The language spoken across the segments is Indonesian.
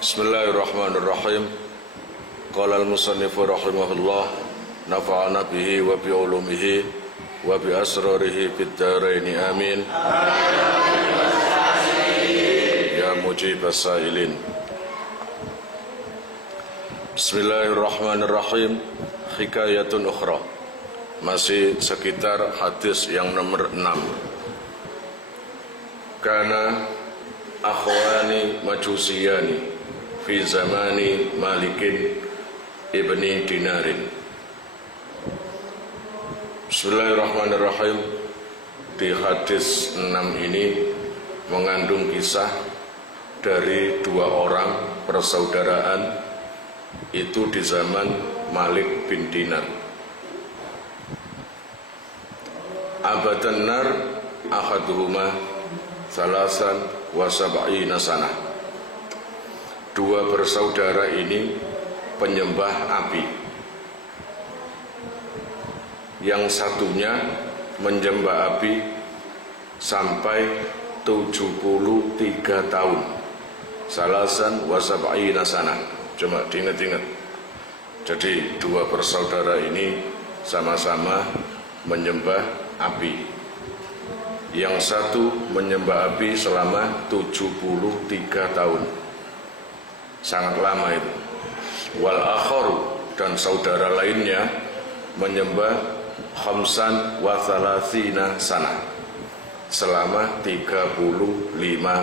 Bismillahirrahmanirrahim. Qala al-musannifu rahimahullah, nafa'ana bihi wa bi ulumihi wa bi asrarihi fid dharain amin. Ya mujibas sailin. Bismillahirrahmanirrahim. Hikayatun ukhra. Masih sekitar hadis yang nomor 6. Kana akhwani majusiyani fi zamani Malikin ibni Dinarin. Bismillahirrahmanirrahim. Di hadis 6 ini mengandung kisah dari dua orang persaudaraan itu di zaman Malik bin Dinar. Abadan nar ahaduhuma salasan wa sab'ina sanah. Dua bersaudara ini penyembah api. Yang satunya menyembah api sampai 73 tahun. Salasan wa sab'ina sanah. Cuma diingat-ingat. Jadi dua bersaudara ini sama-sama menyembah api. Yang satu menyembah api selama 73 tahun. Sangat lama itu. Wal akharu, dan saudara lainnya menyembah khamsan wa thalathina sanah, selama 35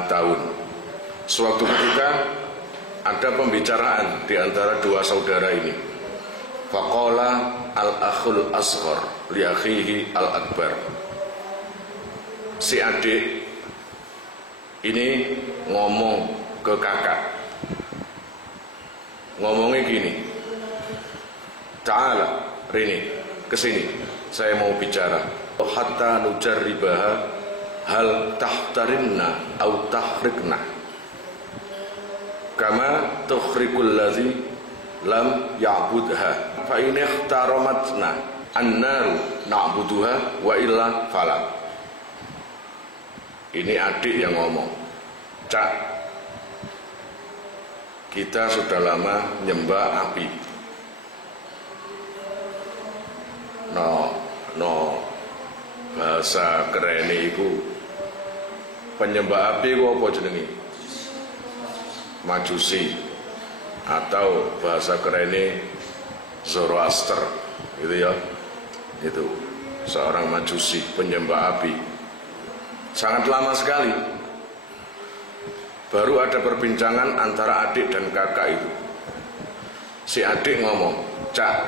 tahun. Suatu ketika ada pembicaraan di antara dua saudara ini. Faqala al-akhul asghar li akhihi al-akbar. Si adik ini ngomong ke kakak. Ngomongnya gini, ta'ala Rini, kesini, saya mau bicara. Hatta nujarribaha hal tahtarimna au tahrikna kama tukhrikul ladzi lam ya'budha fa in ikhtaramatna annaru na'buduha wa illa fala. Ini adik yang ngomong. Cak, kita sudah lama nyembah api. No bahasa kerene iku penyembah api ku apa jenenge? Majusi, atau bahasa kerene Zoroaster, gitu ya. Itu seorang majusi penyembah api. Sangat lama sekali. Baru ada perbincangan antara adik dan kakak itu. Si adik ngomong, Cak,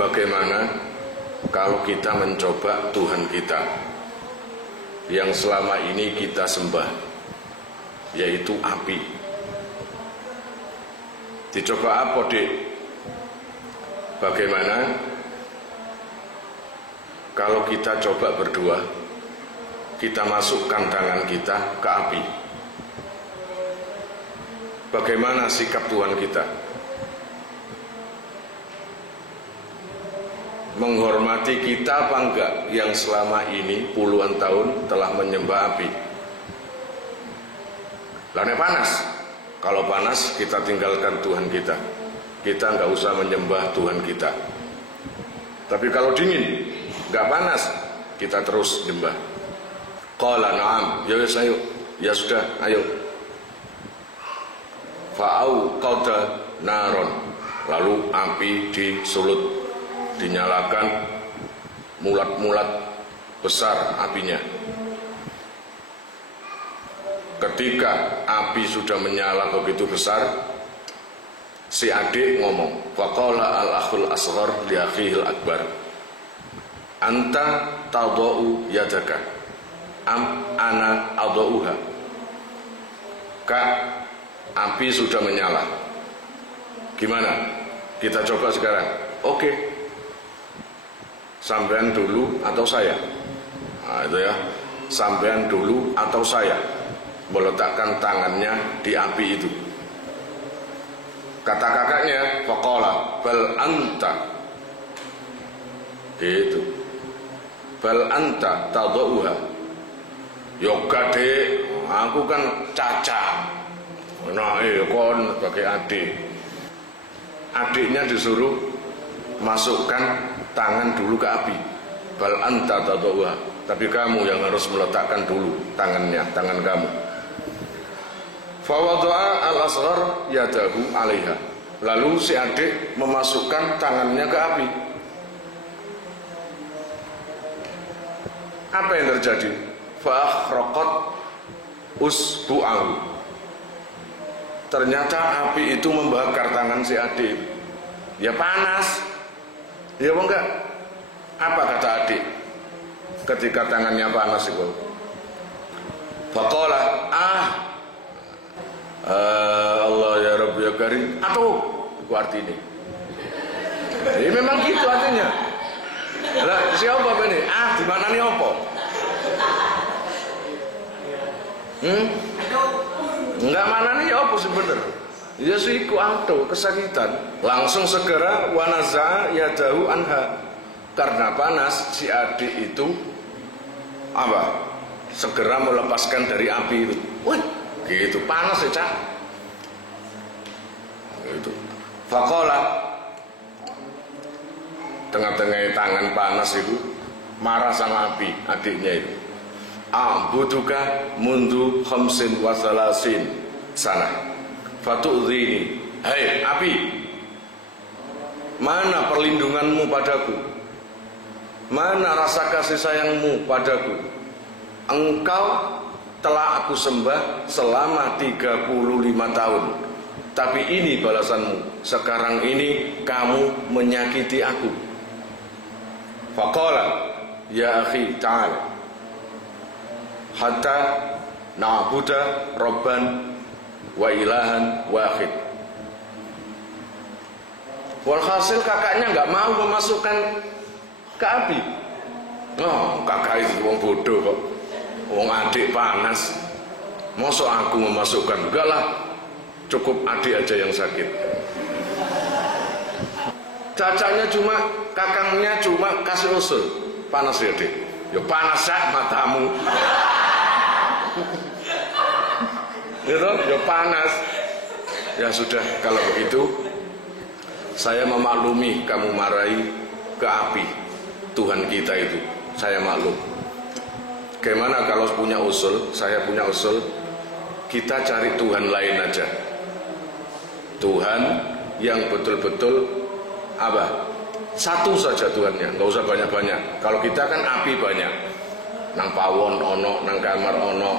bagaimana kalau kita mencoba Tuhan kita yang selama ini kita sembah, yaitu api? Dicoba apa, Dik? Bagaimana kalau kita coba berdua, kita masukkan tangan kita ke api? Bagaimana sikap Tuhan kita? Menghormati kita apa enggak yang selama ini puluhan tahun telah menyembah api? Lane panas. Kalau panas kita tinggalkan Tuhan kita. Kita enggak usah menyembah Tuhan kita. Tapi kalau dingin, enggak panas, kita terus menyembah. Qala na'am, ya wis ayo. Ya sudah, ayo. Fa'au qada naron. Lalu api disulut, dinyalakan, mulat-mulat besar apinya. Ketika api sudah menyala begitu besar, si adik ngomong, faqala al-akhul asghar li akhihil akbar, anta tadau yadaka am ana adauha. Kak, api sudah menyala, gimana? Kita coba sekarang. Oke. Sampean dulu atau saya? Nah, itu ya. Sampean dulu atau saya meletakkan tangannya di api itu. Kata kakaknya, faqala bal anta. Gitu. Bal anta tadauha. Yoga dek, aku kan caca. Nah, kon sebagai adik. Adiknya disuruh masukkan tangan dulu ke api. Bal anta tadawwa. Tapi kamu yang harus meletakkan dulu tangannya, tangan kamu. Fa wada'a al-asghar yadahu 'alaiha. Lalu si adik memasukkan tangannya ke api. Apa yang terjadi? Fa akhraqat usbu'ahu. Ternyata api itu membakar tangan si adik. Ya panas. Ya enggak? Apa kata adik ketika tangannya panas itu? Faqala Allah ya Rabbi ya Karim. Atuh, itu artinya. Ini memang gitu artinya. Lah siapa ini? Di mana nih opo? Enggak mana nih opo sebenarnya. Ya sih ku atuh kesakitan. Langsung segera wanaza yadahu anha. Karena panas si adik itu apa? Segera melepaskan dari api itu. Wih, gitu panas ya cak. Gitu. Faqala, tengah-tengah tangan panas itu marah sama api adiknya itu. A'buduka mundu khamsin wa salasin sana fatu'dhini. Hei api, mana perlindunganmu padaku? Mana rasa kasih sayangmu padaku? Engkau telah aku sembah selama 35 tahun. Tapi ini balasanmu. Sekarang ini kamu menyakiti aku. Faqala ya akhi ta'ala hatta na'buda rabban wa ilahan wahid. Walhasil kakaknya nggak mau memasukkan ke api. Oh, kakak itu wong bodoh kok. Wong adik panas. Mosok aku memasukkan? Enggak lah. Cukup adik aja yang sakit. Cacanya cuma, kakangnya cuma kasih usul. Panas ya dek. Ya panas sak matamu. Gitu, ya panas. Ya sudah, kalau begitu saya memaklumi kamu marahi ke api Tuhan kita itu. Saya maklum. Bagaimana kalau punya usul? Saya punya usul. Kita cari Tuhan lain aja. Tuhan yang betul-betul apa? Satu saja Tuhannya, nggak usah banyak-banyak. Kalau kita kan api banyak. Nang pawon ono, nang kamar ono,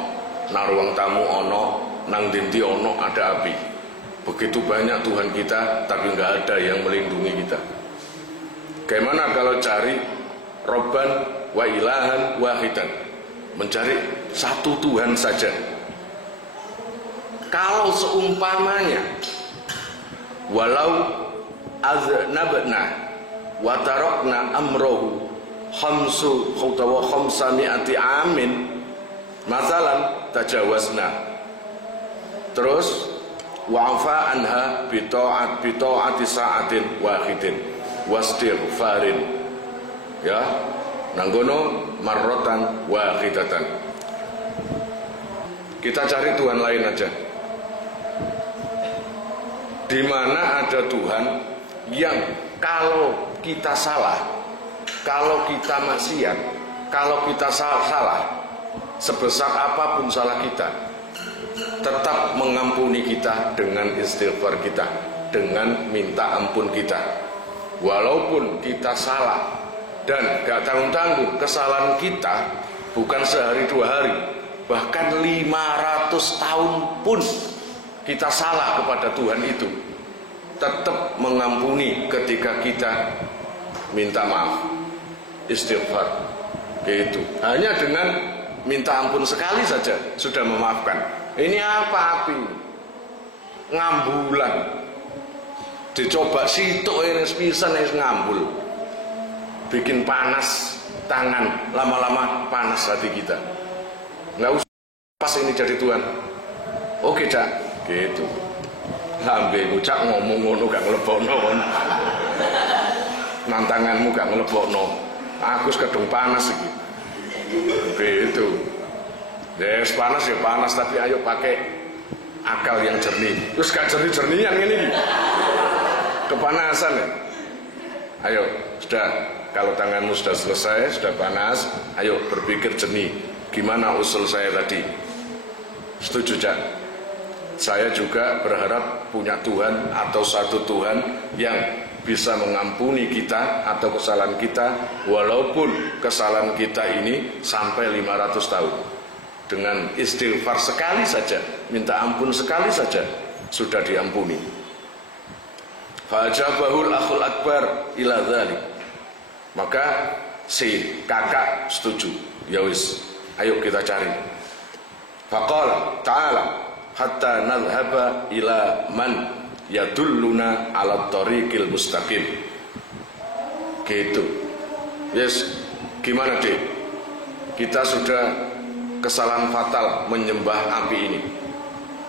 nang ruang tamu ono, nang dindi ono, ada api. Begitu banyak Tuhan kita, tapi nggak ada yang melindungi kita. Bagaimana kalau cari Robban wa ilahan wahidan, mencari satu Tuhan saja. Kalau seumpamanya walau aznabna wa tarakna amrohu khamsami'ati amin masalan tajawazna, terus wa'fa anha bita'ati sa'atin wahidin wastighfarin, ya nanggono marrotan wahidatan. Kita cari Tuhan lain aja. Di mana ada Tuhan yang kalau kita salah, kalau kita maksiat, kalau kita salah sebesar apapun salah kita, tetap mengampuni kita dengan istighfar kita, dengan minta ampun kita. Walaupun kita salah dan gak tanggung-tanggung, kesalahan kita bukan sehari dua hari, bahkan 500 tahun pun kita salah kepada Tuhan itu, tetap mengampuni ketika kita minta maaf, istighfar. Gitu. Hanya dengan minta ampun sekali saja sudah memaafkan. Ini apa api? Ngambulan. Dicoba situ ini sepisan ngambul. Bikin panas tangan, lama-lama panas hati kita. Nggak usah pas ini jadi Tuhan. Oke Cak. Gitu. Lambe ngucak ngomong ngono gak nglebokno kon. Nantanganmu gak nglebokno. Aku kedung panas iki. Gitu. Yes, panas ya panas, tapi ayo pakai akal yang jernih. Terus gak jernih-jernih yang ini kepanasan ya. Ayo, sudah, kalau tanganmu sudah selesai, sudah panas, ayo berpikir jernih. Gimana usul saya tadi? Setuju, Cak? Saya juga berharap punya Tuhan atau satu Tuhan yang bisa mengampuni kita atau kesalahan kita, walaupun kesalahan kita ini sampai 500 tahun. Dengan istighfar sekali saja, minta ampun sekali saja, sudah diampuni. Fa'ajabahul akhul akbar ila dzalik. Maka si kakak setuju. Ya wis, ayo kita cari. Faqala ta'ala hatta nadhhaba ila man yadulluna ala tariqil mustaqim. Gitu. Yes, gimana Dek? Kita sudah kesalahan fatal menyembah api ini.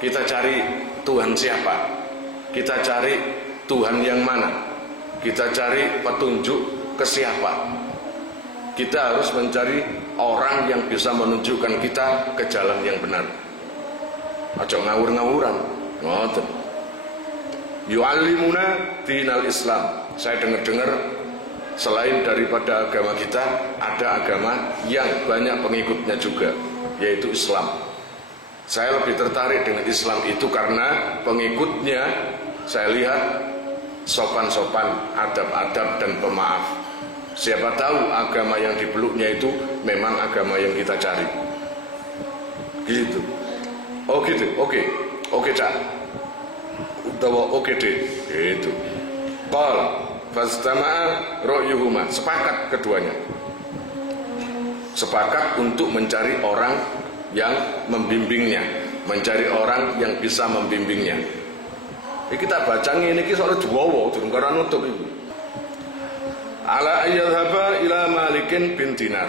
Kita cari Tuhan siapa? Kita cari Tuhan yang mana? Kita cari petunjuk ke siapa? Kita harus mencari orang yang bisa menunjukkan kita ke jalan yang benar. Aja ngawur-ngawuran. Ngoten. Yu'allimuna dinal Islam. Saya dengar-dengar selain daripada agama kita, ada agama yang banyak pengikutnya juga, yaitu Islam. Saya lebih tertarik dengan Islam itu karena pengikutnya saya lihat sopan-sopan, adab-adab dan pemaaf. Siapa tahu agama yang dipeluknya itu memang agama yang kita cari. Gitu. Oh gitu, oke Cak. Utawa oke Dek. Gitu. Qal fastama'a ra'yuhuma. Sepakat keduanya. Sepakat untuk mencari orang yang membimbingnya, mencari orang yang bisa membimbingnya. Ini kita baca ini soalnya juwawa, durung karo nutup itu. Ala ayyadhaba ila Malikin bin Dinar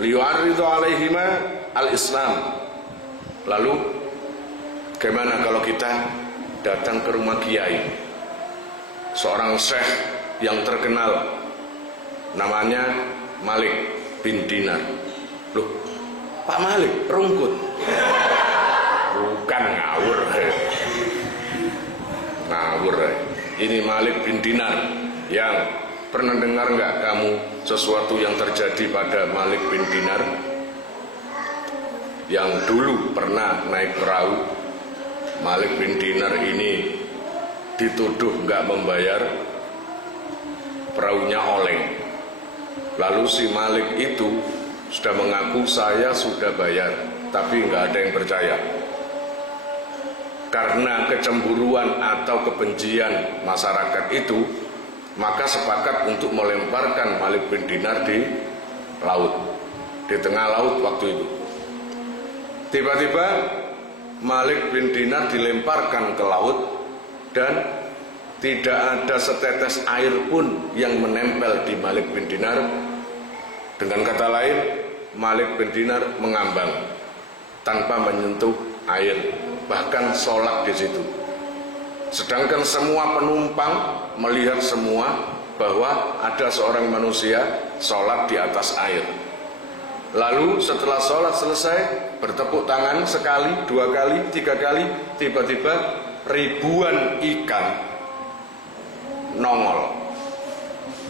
liyu'arridu alaihima al-Islam. Lalu bagaimana kalau kita datang ke rumah kiai, seorang syekh yang terkenal namanya Malik bin Dinar. Loh, Pak Malik rungkut? Bukan, ngawur. Ngawur. Ini Malik bin Dinar. Yang pernah dengar nggak kamu sesuatu yang terjadi pada Malik bin Dinar? Yang dulu pernah naik perahu. Malik bin Dinar ini dituduh nggak membayar, perahunya oleng. Lalu si Malik itu sudah mengaku saya sudah bayar, tapi nggak ada yang percaya. Karena kecemburuan atau kebencian masyarakat itu, maka sepakat untuk melemparkan Malik bin Dinar di laut, di tengah laut waktu itu. Tiba-tiba Malik bin Dinar dilemparkan ke laut dan tidak ada setetes air pun yang menempel di Malik bin Dinar. Dengan kata lain, Malik bin Dinar mengambang tanpa menyentuh air, bahkan sholat di situ. Sedangkan semua penumpang melihat semua bahwa ada seorang manusia sholat di atas air. Lalu setelah sholat selesai, bertepuk tangan sekali, dua kali, tiga kali, tiba-tiba ribuan ikan nongol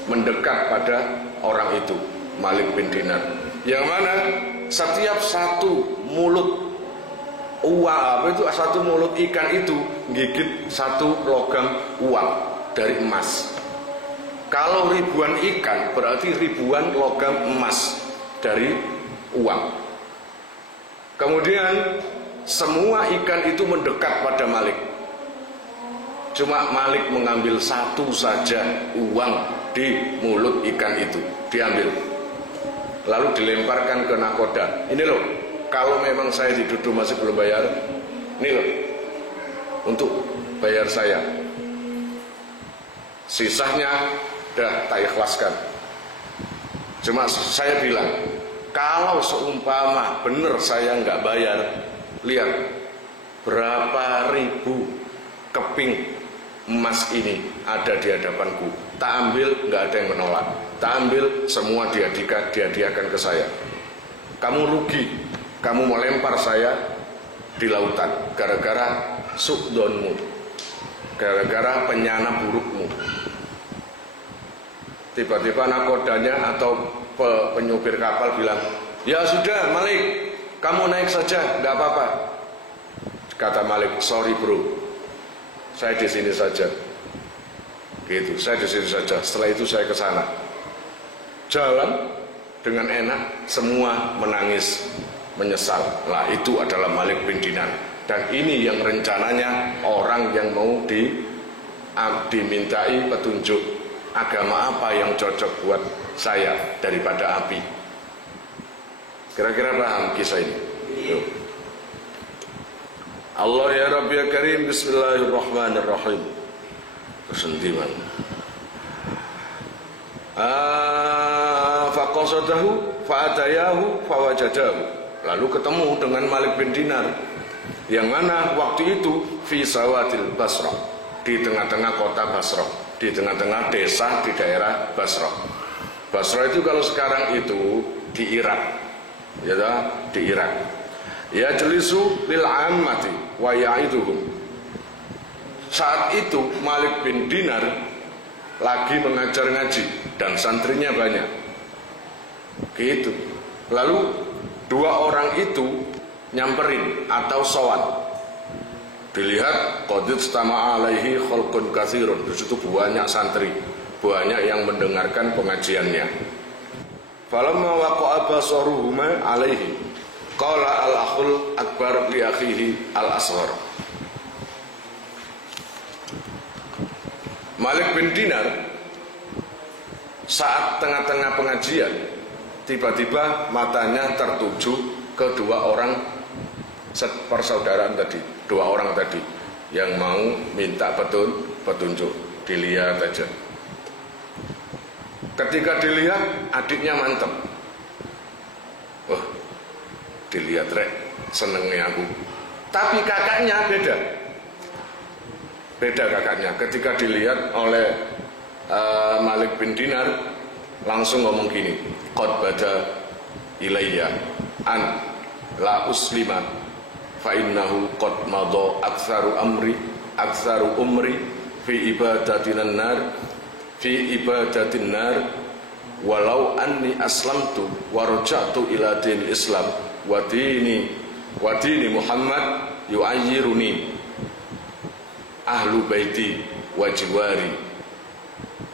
mendekat pada orang itu, Malik bin Dinar. Yang mana setiap satu mulut satu mulut ikan itu gigit satu logam uang dari emas. Kalau ribuan ikan berarti ribuan logam emas dari uang. Kemudian semua ikan itu mendekat pada Malik. Cuma Malik mengambil satu saja uang di mulut ikan itu, diambil. Lalu dilemparkan ke nakoda. Ini loh, kalau memang saya dituduh masih belum bayar, ini loh, untuk bayar saya. Sisanya dah tak ikhlaskan. Cuma saya bilang, kalau seumpama benar saya nggak bayar, lihat berapa ribu keping emas ini ada di hadapanku. Tak ambil, nggak ada yang menolak. Tak ambil, semua dihadiahkan ke saya. Kamu rugi. Kamu mau lempar saya, di lautan gara-gara su'donmu, gara-gara penyana burukmu. Tiba-tiba nakodanya atau penyupir kapal bilang, ya sudah Malik, kamu naik saja, nggak apa-apa. Kata Malik, sorry bro, saya di sini saja. Gitu, saya di sini saja. Setelah itu saya ke sana. Jalan dengan enak, semua menangis, menyesal. Lah itu adalah Malik bin Dinar. Dan ini yang rencananya orang yang mau dimintai petunjuk agama apa yang cocok buat saya daripada api. Kira-kira paham kisah ini? Yuk. Allah ya Rabbi ya Karim, bismillahirrahmanirrahim. Kesentiman. Faqasadahu fa'atayahu fawajadahu. Lalu ketemu dengan Malik bin Dinar, yang mana waktu itu fi sawatil Basrah, di tengah-tengah kota Basrah, di tengah-tengah desa di daerah Basrah. Basrah itu kalau sekarang itu di Irak, ya di Irak. Ya jelisu lil ammati wa ya'iduhum. Saat itu Malik bin Dinar lagi mengajar ngaji dan santrinya banyak. Gitu. Lalu dua orang itu nyamperin atau sowan. Dilihat qadid stama'a alaihi khalqun katsirun. Di situ banyak santri, banyak yang mendengarkan pengajiannya. Falamma waqa'a basaruhuma alaihi qala al-akhul akbar li akhihi al-asghar. Malik bin Dinar saat tengah-tengah pengajian tiba-tiba matanya tertuju ke dua orang persaudaraan tadi, dua orang tadi yang mau minta petunjuk. Dilihat aja. Ketika dilihat, adiknya mantep. Wah, dilihat rek, senengnya aku. Tapi kakaknya beda. Beda kakaknya. Ketika dilihat oleh Malik bin Dinar, langsung ngomong gini, qad bada ilayya an la uslima fa innahu qad madha aktsaru umri fi ibadatin nar walau anni aslamtu wa raja'tu ila dinil islam wa dini Muhammad yu'ayyiruni ahlu baiti wa jiwari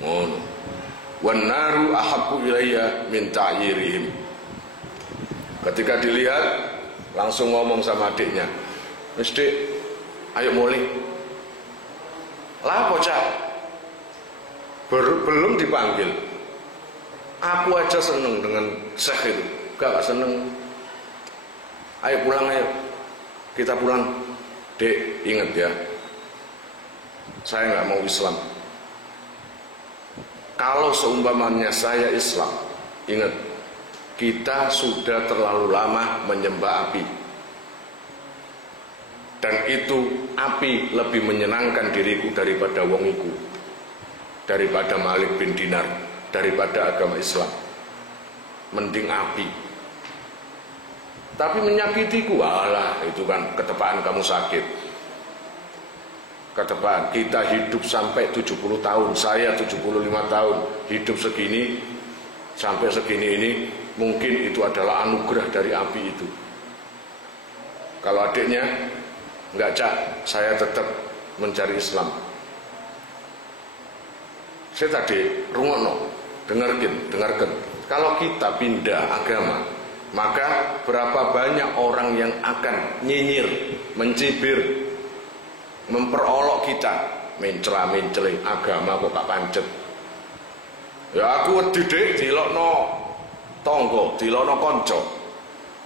ngono wan naru ahabbu ilayya min ta'yirihim. Ketika dilihat langsung ngomong sama adiknya, "Wis Dik, ayo mulai." Lah bocah belum dipanggil, aku aja seneng dengan syekh itu, gak seneng. Ayo pulang, ayo kita pulang. Dek, ingat ya, saya nggak mau Islam. Kalau seumpamanya saya Islam, ingat, kita sudah terlalu lama menyembah api. Dan itu api lebih menyenangkan diriku daripada wong iku, daripada Malik bin Dinar, daripada agama Islam. Mending api. Tapi menyakitiku, alah itu kan ketepaan kamu sakit. Ketepaan, kita hidup sampai 70 tahun, saya 75 tahun, hidup segini, sampai segini ini, mungkin itu adalah anugerah dari api itu. Kalau adiknya, enggak Cak, saya tetap mencari Islam. Saya tadi rungokno, dengarkan. Kalau kita pindah agama, maka berapa banyak orang yang akan nyinyir, mencibir, memperolok kita, mencela-mencele agama kok gak pancet. Ya aku didik dilokno tonggo, dilokno konco.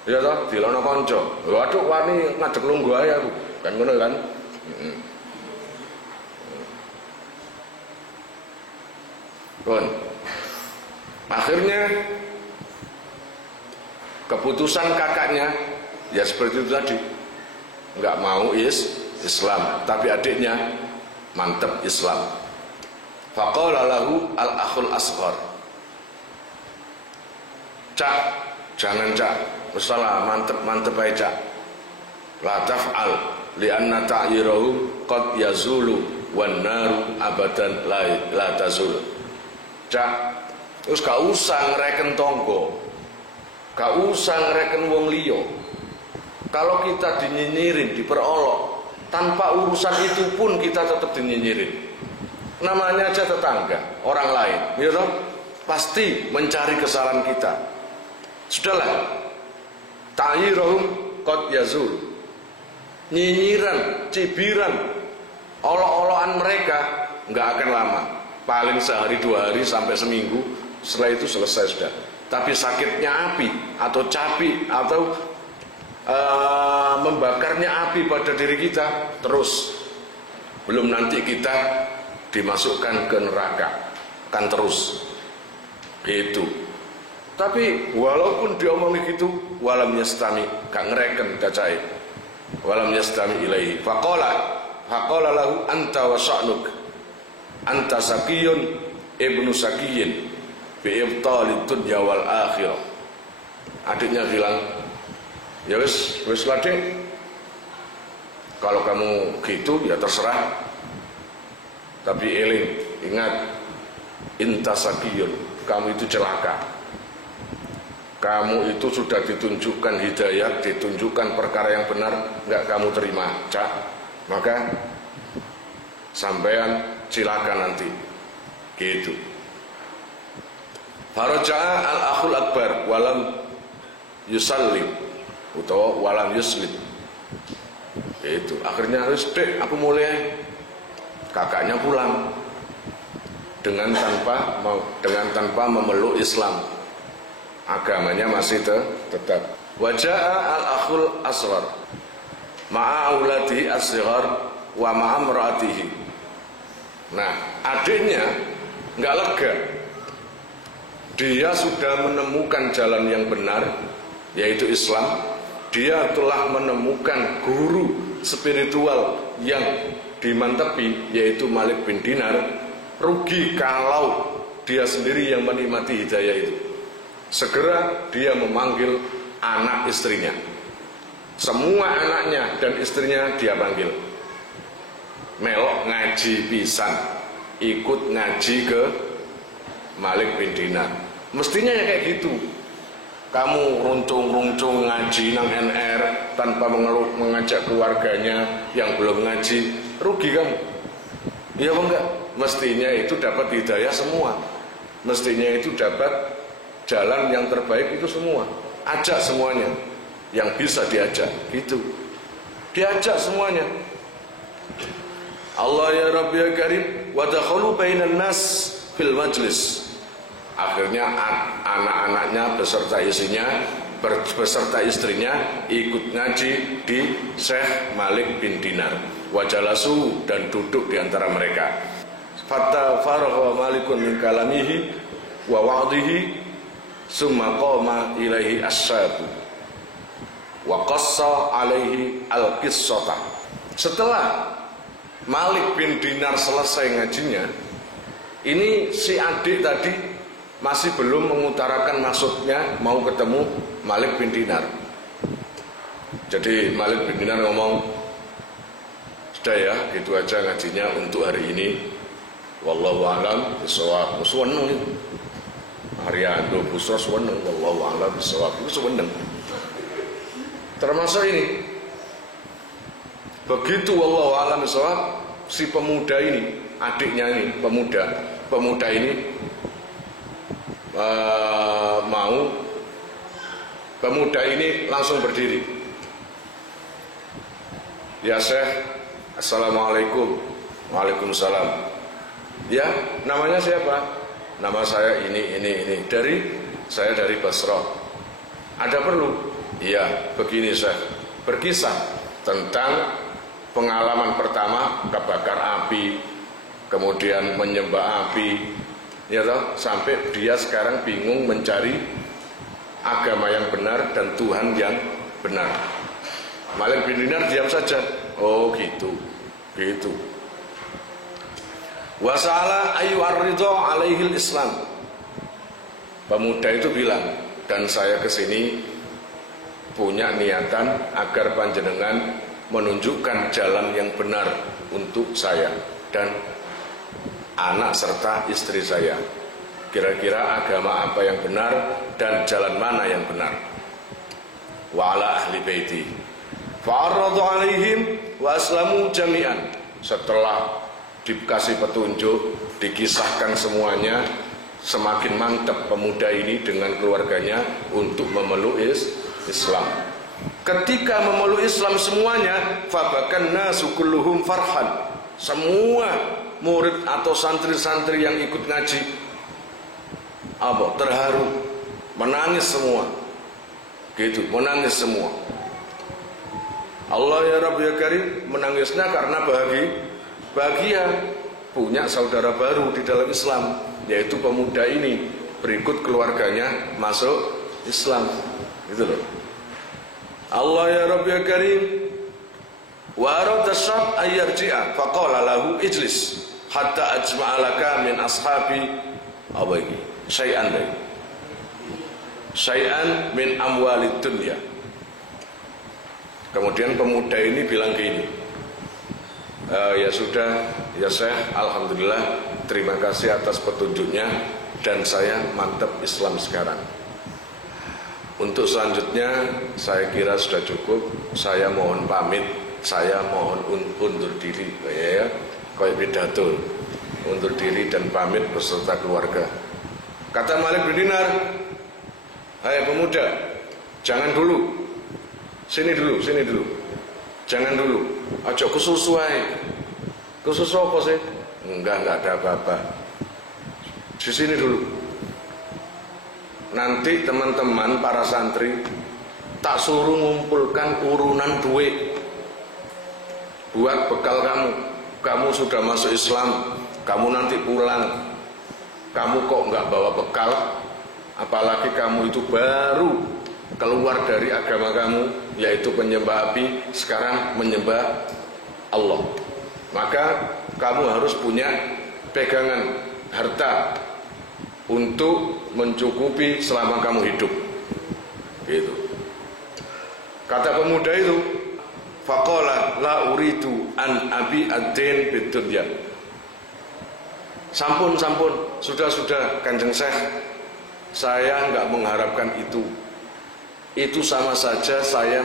Ya toh, dilokno konco. Waduh wani ngadeg lungguh ae aku. Kan ngono kan? Kon. Akhirnya keputusan kakaknya ya seperti itu tadi. Enggak mau Islam, tapi adiknya mantep Islam. Faqala lahu al-akhul asghar. Cak, jangan Cak, masalah mantep aja Cak. la taf'al li'anna ta'yirahu qad yazulu wan naru abadan la tazul. Cak, terus gak usah ngereken tonggo, gak usah ngereken wong liya. Kalau kita dinyinyirin, diperolok, tanpa urusan itu pun kita tetap dinyinyirin. Namanya aja tetangga, orang lain, ya toh? Pasti mencari kesalahan kita. Sudahlah, ta'yirahum qad yazul. Nyinyiran, cibiran, olok-olokan mereka nggak akan lama, paling sehari 2 hari sampai seminggu, setelah itu selesai sudah. Tapi sakitnya api atau capi atau membakarnya api pada diri kita terus, belum nanti kita dimasukkan ke neraka, kan terus itu. Tapi walaupun diomongi gitu, walam yastami, gak ngereken kacai, walam yastami ilaihi. Faqala lahu anta wa sya'nuk, anta sakiyun ibnu sakiyin bi ibtalid dunya wal akhirah. Adiknya bilang, ya wis lah dek, kalau kamu gitu ya terserah, tapi eling, ingat, inta sakiyun, kamu itu celaka, kamu itu sudah ditunjukkan hidayah, ditunjukkan perkara yang benar, nggak kamu terima, cak, maka sampean silakan nanti, gitu. Faraja'a al-akhul akbar walam yusallim atau walam yuslim. Itu akhirnya harus dek, aku mulai. Kakaknya pulang dengan tanpa memeluk Islam, agamanya masih tetap. Waja'a al-akhul asghar ma'a auladihi asghar wa ma'a imraatihi. Nah, adiknya nggak lega. Dia sudah menemukan jalan yang benar, yaitu Islam. Dia telah menemukan guru spiritual yang dimantepi, yaitu Malik bin Dinar. Rugi kalau dia sendiri yang menikmati hidayah itu. Segera dia memanggil anak istrinya, semua anaknya dan istrinya dia panggil, melok ngaji pisan, ikut ngaji ke Malik bin Dinar. Mestinya ya kayak gitu. Kamu runcung-runcung ngaji nang NR tanpa mengajak keluarganya yang belum ngaji, rugi kamu. Iya apa enggak? Mestinya itu dapat hidayah semua. Mestinya itu dapat jalan yang terbaik itu semua. Ajak semuanya yang bisa diajak, gitu. Diajak semuanya. Allah ya Rabbi ya Karim, wa dakhalu bainan nas fil majlis. Akhirnya anak-anaknya beserta istrinya ikut ngaji di Syekh Malik bin Dinar. Wajalasu, dan duduk di antara mereka. Fatta faragha Malikun min kalamihi wa wa'dihi summa qama ilaihi asyabu wa qassa alaihi al-qissata. Setelah Malik bin Dinar selesai ngajinya, ini si adik tadi masih belum mengutarakan maksudnya mau ketemu Malik bin Dinar. Jadi Malik bin Dinar ngomong, sudah ya, gitu aja ngajinya untuk hari ini. Wallahu a'lam bishawab. Suweneng itu. Ariando Busro suweneng, wallahu a'lam bishawab. Itu suweneng. Termasuk ini. Begitu wallahu a'lam bishawab, si pemuda ini, adiknya ini, pemuda ini pemuda ini langsung berdiri. Ya Syekh, assalamualaikum. Waalaikumsalam. Ya, namanya siapa? Nama saya ini. Saya dari Basra. Ada perlu? Iya, begini Syekh, berkisah tentang pengalaman pertama kebakar api, kemudian menyembah api, ya toh, sampai dia sekarang bingung mencari agama yang benar dan Tuhan yang benar. Malik bin Dinar diam saja. Oh gitu. Wasala ayu ar-ridha alaihil Islam. Pemuda itu bilang, dan saya kesini punya niatan agar panjenengan menunjukkan jalan yang benar untuk saya dan anak serta istri saya. Kira-kira agama apa yang benar dan jalan mana yang benar. Wa ala ahli baiti fa'aradu alaihim wa aslamu jami'an. Setelah dikasih petunjuk, dikisahkan semuanya, semakin mantap pemuda ini dengan keluarganya untuk memeluk Islam. Ketika memeluk Islam semuanya, fabakanna sukulluhum farhan. Semua murid atau santri-santri yang ikut ngaji terharu, menangis semua. Gitu, menangis semua. Allah ya Rabb ya Karim, menangisnya karena bahagia punya saudara baru di dalam Islam, yaitu pemuda ini berikut keluarganya masuk Islam. Gitu loh. Allah ya Rabb ya Karim, wa arada syab ayyarji'a faqala lahu ijlis hatta ajma'a laka min ashabi syai'an min amwalid dunya. Kemudian pemuda ini bilang gini, ya sudah ya Syekh, alhamdulillah, terima kasih atas petunjuknya dan saya mantap Islam sekarang. Untuk selanjutnya saya kira sudah cukup. Saya mohon pamit, saya mohon undur diri, ya, kayak pidato, undur diri dan pamit beserta keluarga. Kata Malik bin Dinar, hai pemuda, jangan dulu, sini dulu, jangan dulu, aja kesusu ae. Kesusu apa sih? Enggak ada apa-apa. Di sini dulu. Nanti teman-teman para santri tak suruh ngumpulkan urunan duit buat bekal kamu. Kamu sudah masuk Islam, kamu nanti pulang, kamu kok nggak bawa bekal, apalagi kamu itu baru keluar dari agama kamu, yaitu penyembah api, sekarang menyembah Allah. Maka kamu harus punya pegangan harta untuk mencukupi selama kamu hidup. Gitu. Kata pemuda itu, faqala la uridu an abi ad-din bidunya. Sampun, sudah Kanjeng Syekh, saya enggak mengharapkan itu. Itu sama saja saya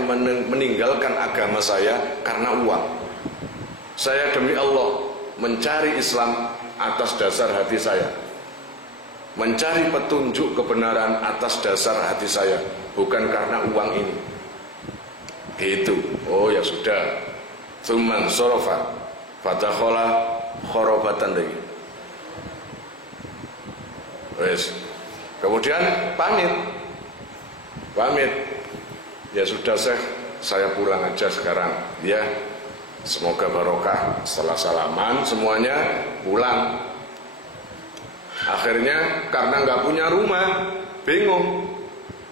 meninggalkan agama saya karena uang. Saya demi Allah mencari Islam atas dasar hati saya, mencari petunjuk kebenaran atas dasar hati saya, bukan karena uang ini. Gitu. Oh ya sudah. Tsumman sorofa fatakhola khorobatan lagi. Wes. Kemudian pamit. Ya sudah saya pulang aja sekarang. Ya. Semoga barokah. Setelah salaman semuanya pulang. Akhirnya karena nggak punya rumah, bingung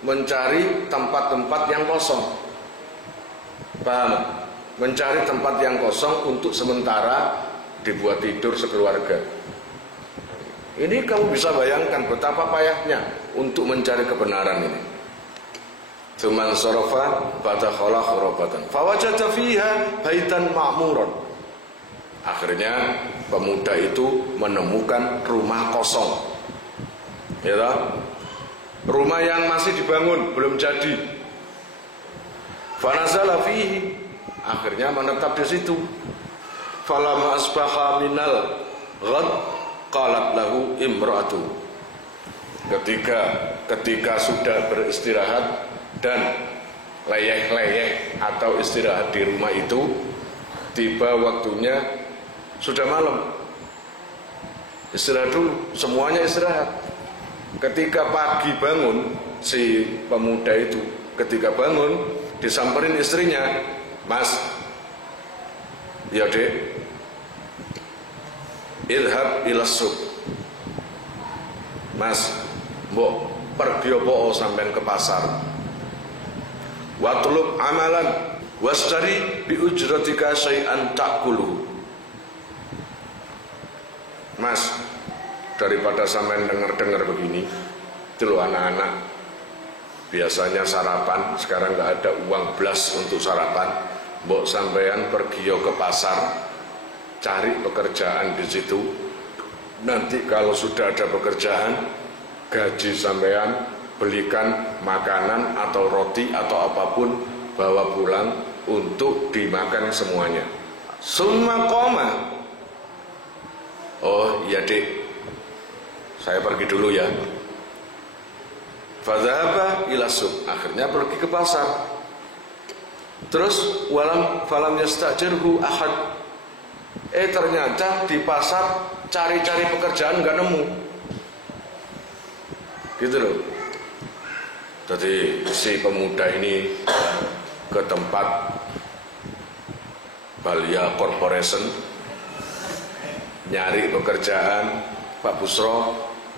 mencari tempat-tempat yang kosong. Paham? Mencari tempat yang kosong untuk sementara dibuat tidur sekeluarga. Ini kamu bisa bayangkan betapa payahnya untuk mencari kebenaran ini. Tsuman sarafa fatakhala khurabatan fawajada fiha baitan ma'muran. Akhirnya pemuda itu menemukan rumah kosong, ya toh? Rumah yang masih dibangun, belum jadi. Fanazala fihi, akhirnya menetap di situ. Falamma asbaha minal ghad qalat lahu imra'atu. Ketika sudah beristirahat dan leyeh-leyeh atau istirahat di rumah itu, tiba waktunya, sudah malam, istirahat dulu, semuanya istirahat. Ketika pagi bangun, si pemuda itu ketika bangun disamperin istrinya, Mas, ya dek, idhab ilas suq, Mas, mbok pergi opo sampean ke pasar, watlub amalan washtari bi ujratika syai'an ta'kuluhu. Mas, daripada sampean dengar begini, itu loh anak-anak, biasanya sarapan, sekarang nggak ada uang blas untuk sarapan. Mbok sampean pergi ke pasar, cari pekerjaan di situ. Nanti kalau sudah ada pekerjaan, gaji sampean belikan makanan atau roti atau apapun, bawa pulang untuk dimakan semuanya. Summa qoma. Oh iya Dik, saya pergi dulu ya. Fadhaba ila suq, akhirnya pergi ke pasar. Terus falam yastajirhu ahad. Ternyata di pasar cari-cari pekerjaan nggak nemu. Gitu loh. Jadi si pemuda ini ke tempat Balia Corporation nyari pekerjaan. Pak Busro,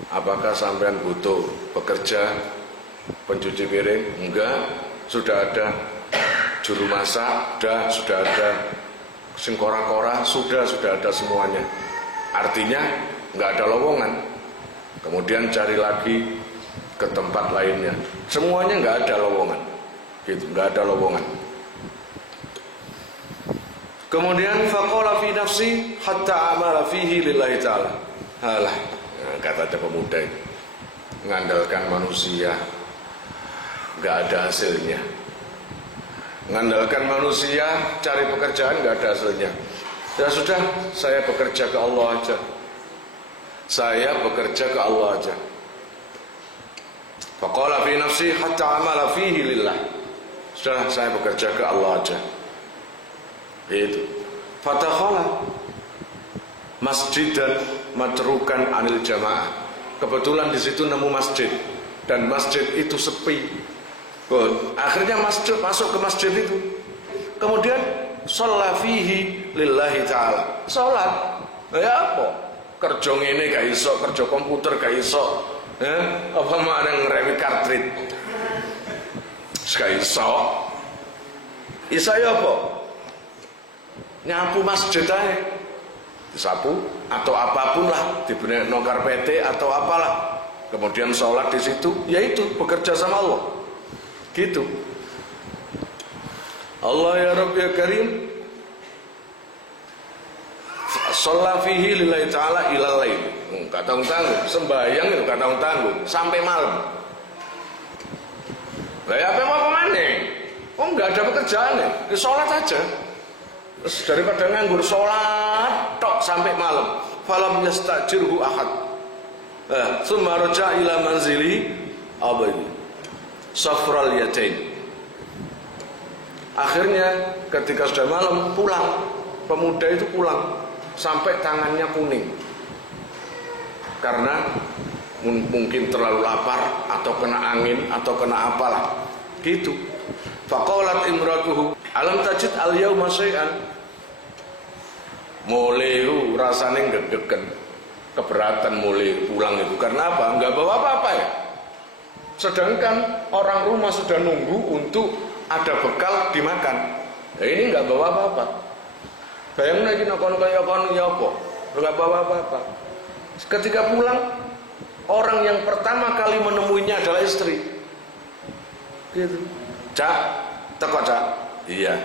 apakah sampean butuh pekerja pencuci piring? Enggak, sudah ada. Juru masak, sudah ada. Sing kora-kora, sudah ada semuanya. Artinya enggak ada lowongan. Kemudian cari lagi ke tempat lainnya, semuanya enggak ada lowongan. Gitu, enggak ada lowongan. Kemudian faqala fi nafsi hatta amala fihi lillahi ta'ala. Halah, kata pemuda ini, mengandalkan manusia enggak ada hasilnya. Mengandalkan manusia cari pekerjaan enggak ada hasilnya. Ya sudah, saya bekerja ke Allah aja. Saya bekerja ke Allah aja. Faqala fi nafsi hatta amala fihi lillah. Sudah, saya bekerja ke Allah aja. Itu. Fatakhala masjidan matrukan anil jamaah. Kebetulan di situ nemu masjid dan masjid itu sepi. Akhirnya masuk ke masjid itu. Kemudian sholat fihi lillahi ta'ala. Sholat. Ya apa? Kerja ngene gak iso, kerja komputer gak iso. Apa makna ngerewi kartrit? Gak iso. Isa ya apa? Nyapu masjid aja, disapu atau apapun lah, diberi nongkar PT atau apalah. Kemudian sholat di situ, yaitu bekerja sama Allah. Gitu. Allah ya Rabb ya Karim. Sholat fihi lillahi ta'ala ilal lail. Gak tanggung-tanggung, sembahyang itu gak tanggung-tanggung sampai malam. Lah apa mau kemana? Oh nggak ada pekerjaan ya, sholat aja. Daripada nganggur sholat tok sampai malam. Falam yastajirhu ahad. Tsumma raja ila manzili abadi safral yatain. Akhirnya ketika sudah malam pulang. Pemuda itu pulang sampai tangannya kuning. Karena mungkin terlalu lapar atau kena angin atau kena apalah. Gitu. Faqalat imratuhu alam tajid al yauma syai'an. Mulai rasanya ngedegen, keberatan mulai pulang itu karena apa? Enggak bawa apa-apa ya. Sedangkan orang rumah sudah nunggu untuk ada bekal dimakan. Nah, ini enggak bawa apa-apa. Bayangin lagi nokon kaya kon ya apa? Enggak bawa apa-apa. Ketika pulang, orang yang pertama kali menemuinya adalah istri. Gitu. Cak, teko Cak. Iya.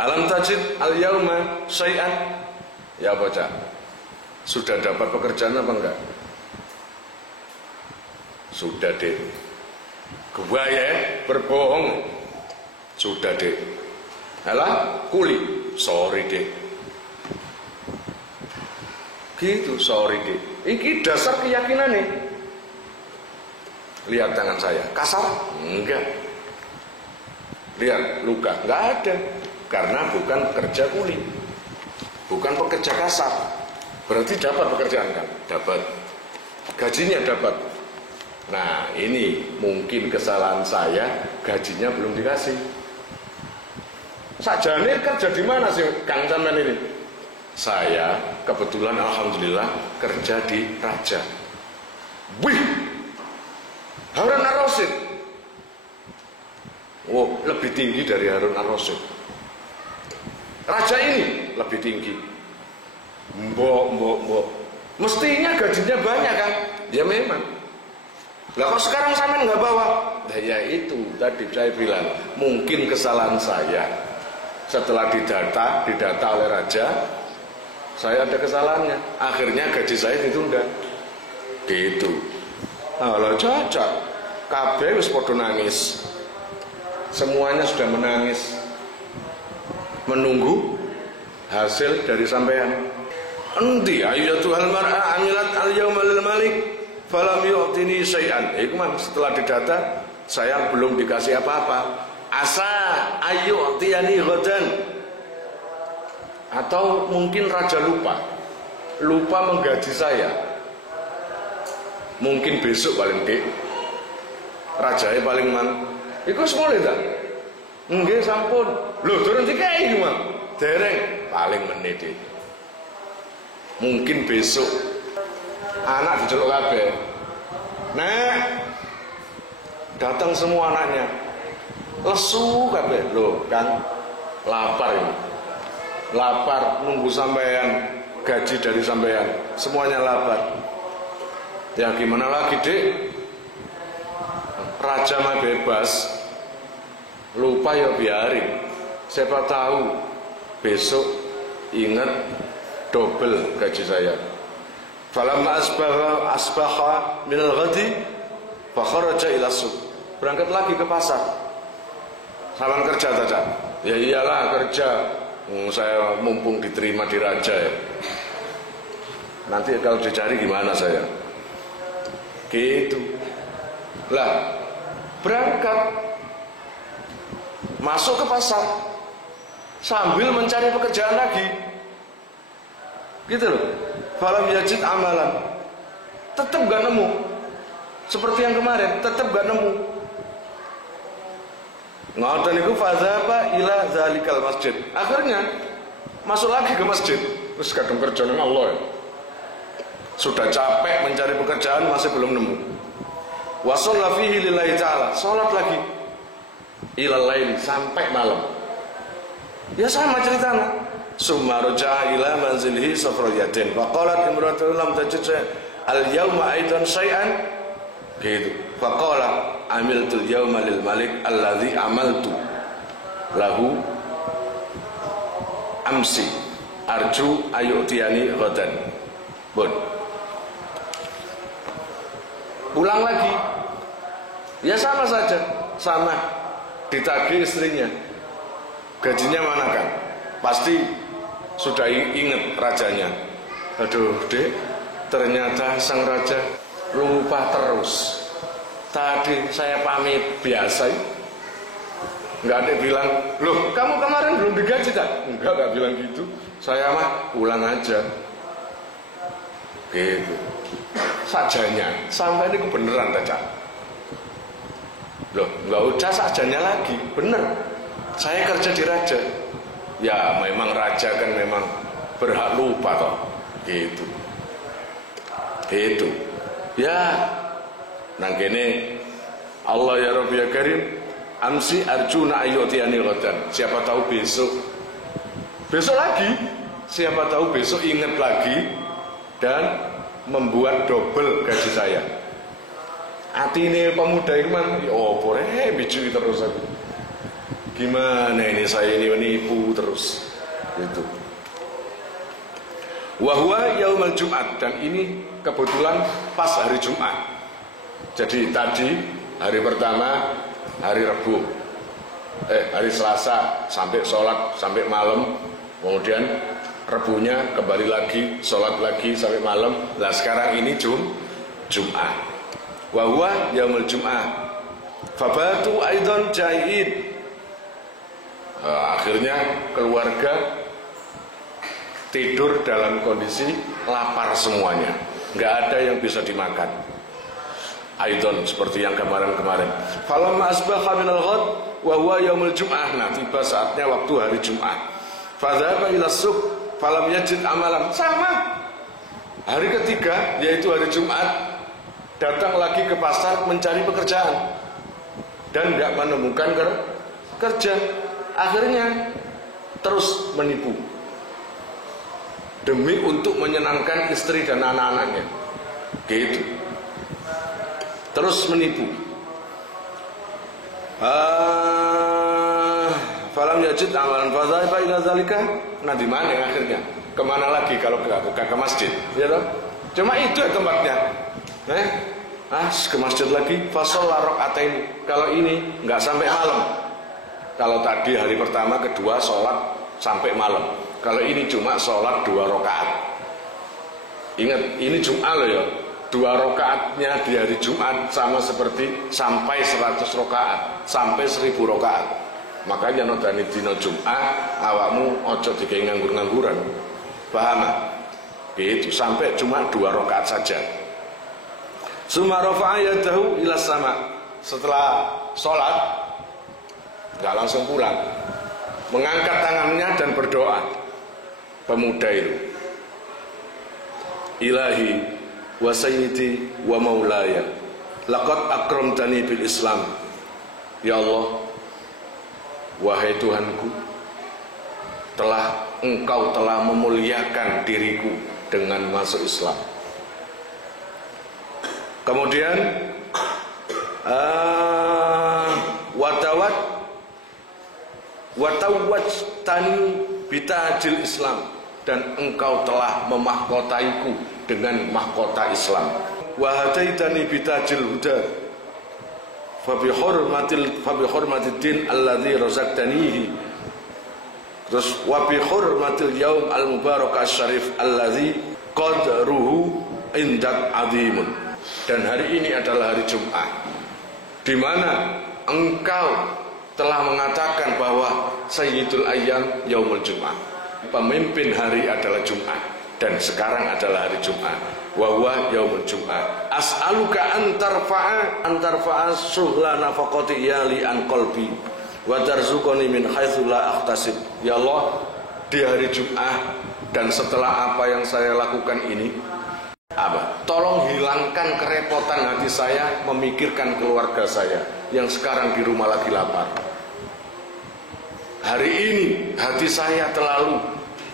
Alam tajid al yauma syai'an. Ya apa Cak? Sudah dapat pekerjaan apa enggak? Sudah Dek. Gua ya berbohong. Sudah Dek. Alah, kuli. Sorry Dek. Gitu, sorry Dek. Ini dasar keyakinan nih. Lihat tangan saya, kasar? Enggak. Lihat luka, enggak ada. Karena bukan pekerja kuli, bukan pekerja kasar. Berarti dapat pekerjaan kan? Dapat. Gajinya dapat. Nah ini mungkin kesalahan saya, gajinya belum dikasih. Sakjane kerja di mana sih Kang Sampean ini? Saya kebetulan alhamdulillah kerja di Raja. Wih, Harun Ar-Rasyid. Oh, lebih tinggi dari Harun Ar-Rasyid. Raja ini lebih tinggi. Mbok. Mestinya gajinya banyak kan? Ya memang. Lah kok sekarang sampean nggak bawa? Nah, ya itu tadi saya bilang, mungkin kesalahan saya. Setelah didata oleh raja, saya ada kesalahannya. Akhirnya gaji saya ditunda. Gitu. Nah, lo cocok. Kabeh wis padha nangis. Semuanya sudah menangis. Menunggu hasil dari sampean. Endi ayu Tuhan mar'a amilat al-yauma lil malik falam yu'tini syai'an. Iku man setelah didata saya belum dikasih apa-apa. Asa ayu tiani ghadan. Atau mungkin raja lupa menggaji saya. Mungkin besok paling dik. Rajanya paling man. Iku semule ta? Nggih sampun. Lho durung dikai iku man. Dereng paling menit. Mungkin besok anak diceluk kabeh. Nek datang semua anaknya. Lesu kabeh. Loh, Kang lapar ini. Lapar nunggu sampean, gaji dari sampean. Semuanya lapar. Ya gimana lagi, Dik? Raja mah bebas. Lupa ya biarin. Siapa tahu besok ingat double gaji saya. Falamma asbaha min al-ghadi fa kharaja ila suq. Berangkat lagi ke pasar. Salam kerja saja. Ya iyalah kerja. Saya mumpung diterima di raja ya. Nanti kalau dicari gimana saya? Gitu. Lah, berangkat masuk ke pasar sambil mencari pekerjaan lagi. Gitu loh. Falam yajid amalan. Tetap gak nemu. Seperti yang kemarin, tetap gak nemu. Ngoten niku fadzaba ila zalikal masjid. Akhirnya masuk lagi ke masjid. Terus kadung kerja nang Allah ya. Sudah capek mencari pekerjaan masih belum nemu. Wa shalla fihi lillahi ta'ala. Salat lagi. Ilal lail sampai malam. Ya sama ceritanya. Summa raja'a ila manzilihi safrayatin. Fa qalat imra'atun lam tajid al-yawma aidan syai'an. Gitu. Fa qala amiltul yawma lil malik alladhi amaltu lahu amsi arju ayu'tiyani ghadan. Bon. Pulang lagi. Ya sama saja, sama ditagih istrinya. Gajinya mana kan? Pasti sudah ingat rajanya. Aduh, Dek, ternyata sang raja lupa terus. Tadi saya pamit biasa, nggak ada bilang, loh kamu kemarin belum digaji tak? Enggak bilang gitu. Saya mah pulang aja. Gitu. Sajanya, sampai ini kebenaran tak? Loh, nggak usah sajanya lagi, bener. Saya kerja di raja. Ya memang raja kan memang berhak lupa toh. Gitu. Itu. Ya. Nang kene Allah ya Rabbi ya Karim, amsi arjuna ayyutiyani ghadan. Siapa tahu besok. Besok lagi. Siapa tahu besok ingat lagi dan membuat double gaji saya. Atine pemuda itu man, oh boleh bicu terus aku. Gimana ini saya ini menipu terus. Gitu. Wahwa yaumal Jumat, dan ini kebetulan pas hari Jumat. Jadi tadi hari pertama hari Rabu, hari Selasa sampai sholat sampai malam, kemudian Rebunya kembali lagi sholat lagi sampai malam. Lah sekarang ini Jumat. Wahwa yaumul Jum'ah. Fabatu aidan jahid. Akhirnya keluarga tidur dalam kondisi lapar semuanya, nggak ada yang bisa dimakan. Aidon seperti yang kemarin-kemarin. Falamma asbaha minal ghad wa huwa yaumul Jum'ah. Nah, tiba saatnya waktu hari Jumat. Fadzahaba ila suq falam yajid amalan. Sama. Hari ketiga yaitu hari Jumat, datang lagi ke pasar mencari pekerjaan dan nggak menemukan kerja. Akhirnya terus menipu demi untuk menyenangkan istri dan anak-anaknya. Gitu. terus menipu. Falam yajid amalan fadhaifa ila zalika. Nah di mana akhirnya? Kemana lagi kalau ke masjid? Ya toh? Cuma itu tempatnya. Ke masjid lagi. Fasholla rakaatain. Kalau ini nggak sampai malam. Kalau tadi hari pertama, kedua sholat sampai malam. Kalau ini cuma sholat 2 rakaat. Ingat, ini Jumat loh ya. 2 rakaatnya di hari Jumat sama seperti sampai 100 rakaat, sampai 1000 rakaat. Makanya nodani dino Jumat, awakmu ojo dikai nganggur-ngangguran. Paham? Gitu, sampai cuma 2 rakaat saja. Summa rafa'a yadahu ila sama. Setelah sholat, nggak langsung pulang, mengangkat tangannya dan berdoa. Pemuda itu, Ilahi wa sayyidi wa maulaya, laqad akramtani bil Islam. Ya Allah, wahai Tuhanku, Engkau telah memuliakan diriku dengan masuk Islam. Kemudian watawajtani bitajil Islam, dan engkau telah memahkotaiku dengan mahkota Islam. Wahadaitani bitajil huda fabi hurmatid din alladzi razaqtanihi. Terus wabi hurmatil yaum al mubarak asyarif alladzi qadruhu indak azimun. Dan hari ini adalah hari Jumat, di mana engkau telah mengatakan bahwa Sayyidul Ayyam Yaumul Jum'ah, pemimpin hari adalah Jumat, dan sekarang adalah hari Jumat. Wa huwa Yaumul Jum'ah. As'aluka antarfa'a suhla nafaqati yali an qalbi wa tarzuqani min haitsu la ahtasib. Ya Allah, di hari Jumat dan setelah apa yang saya lakukan ini, tolong hilangkan kerepotan hati saya memikirkan keluarga saya yang sekarang di rumah lagi lapar. Hari ini hati saya terlalu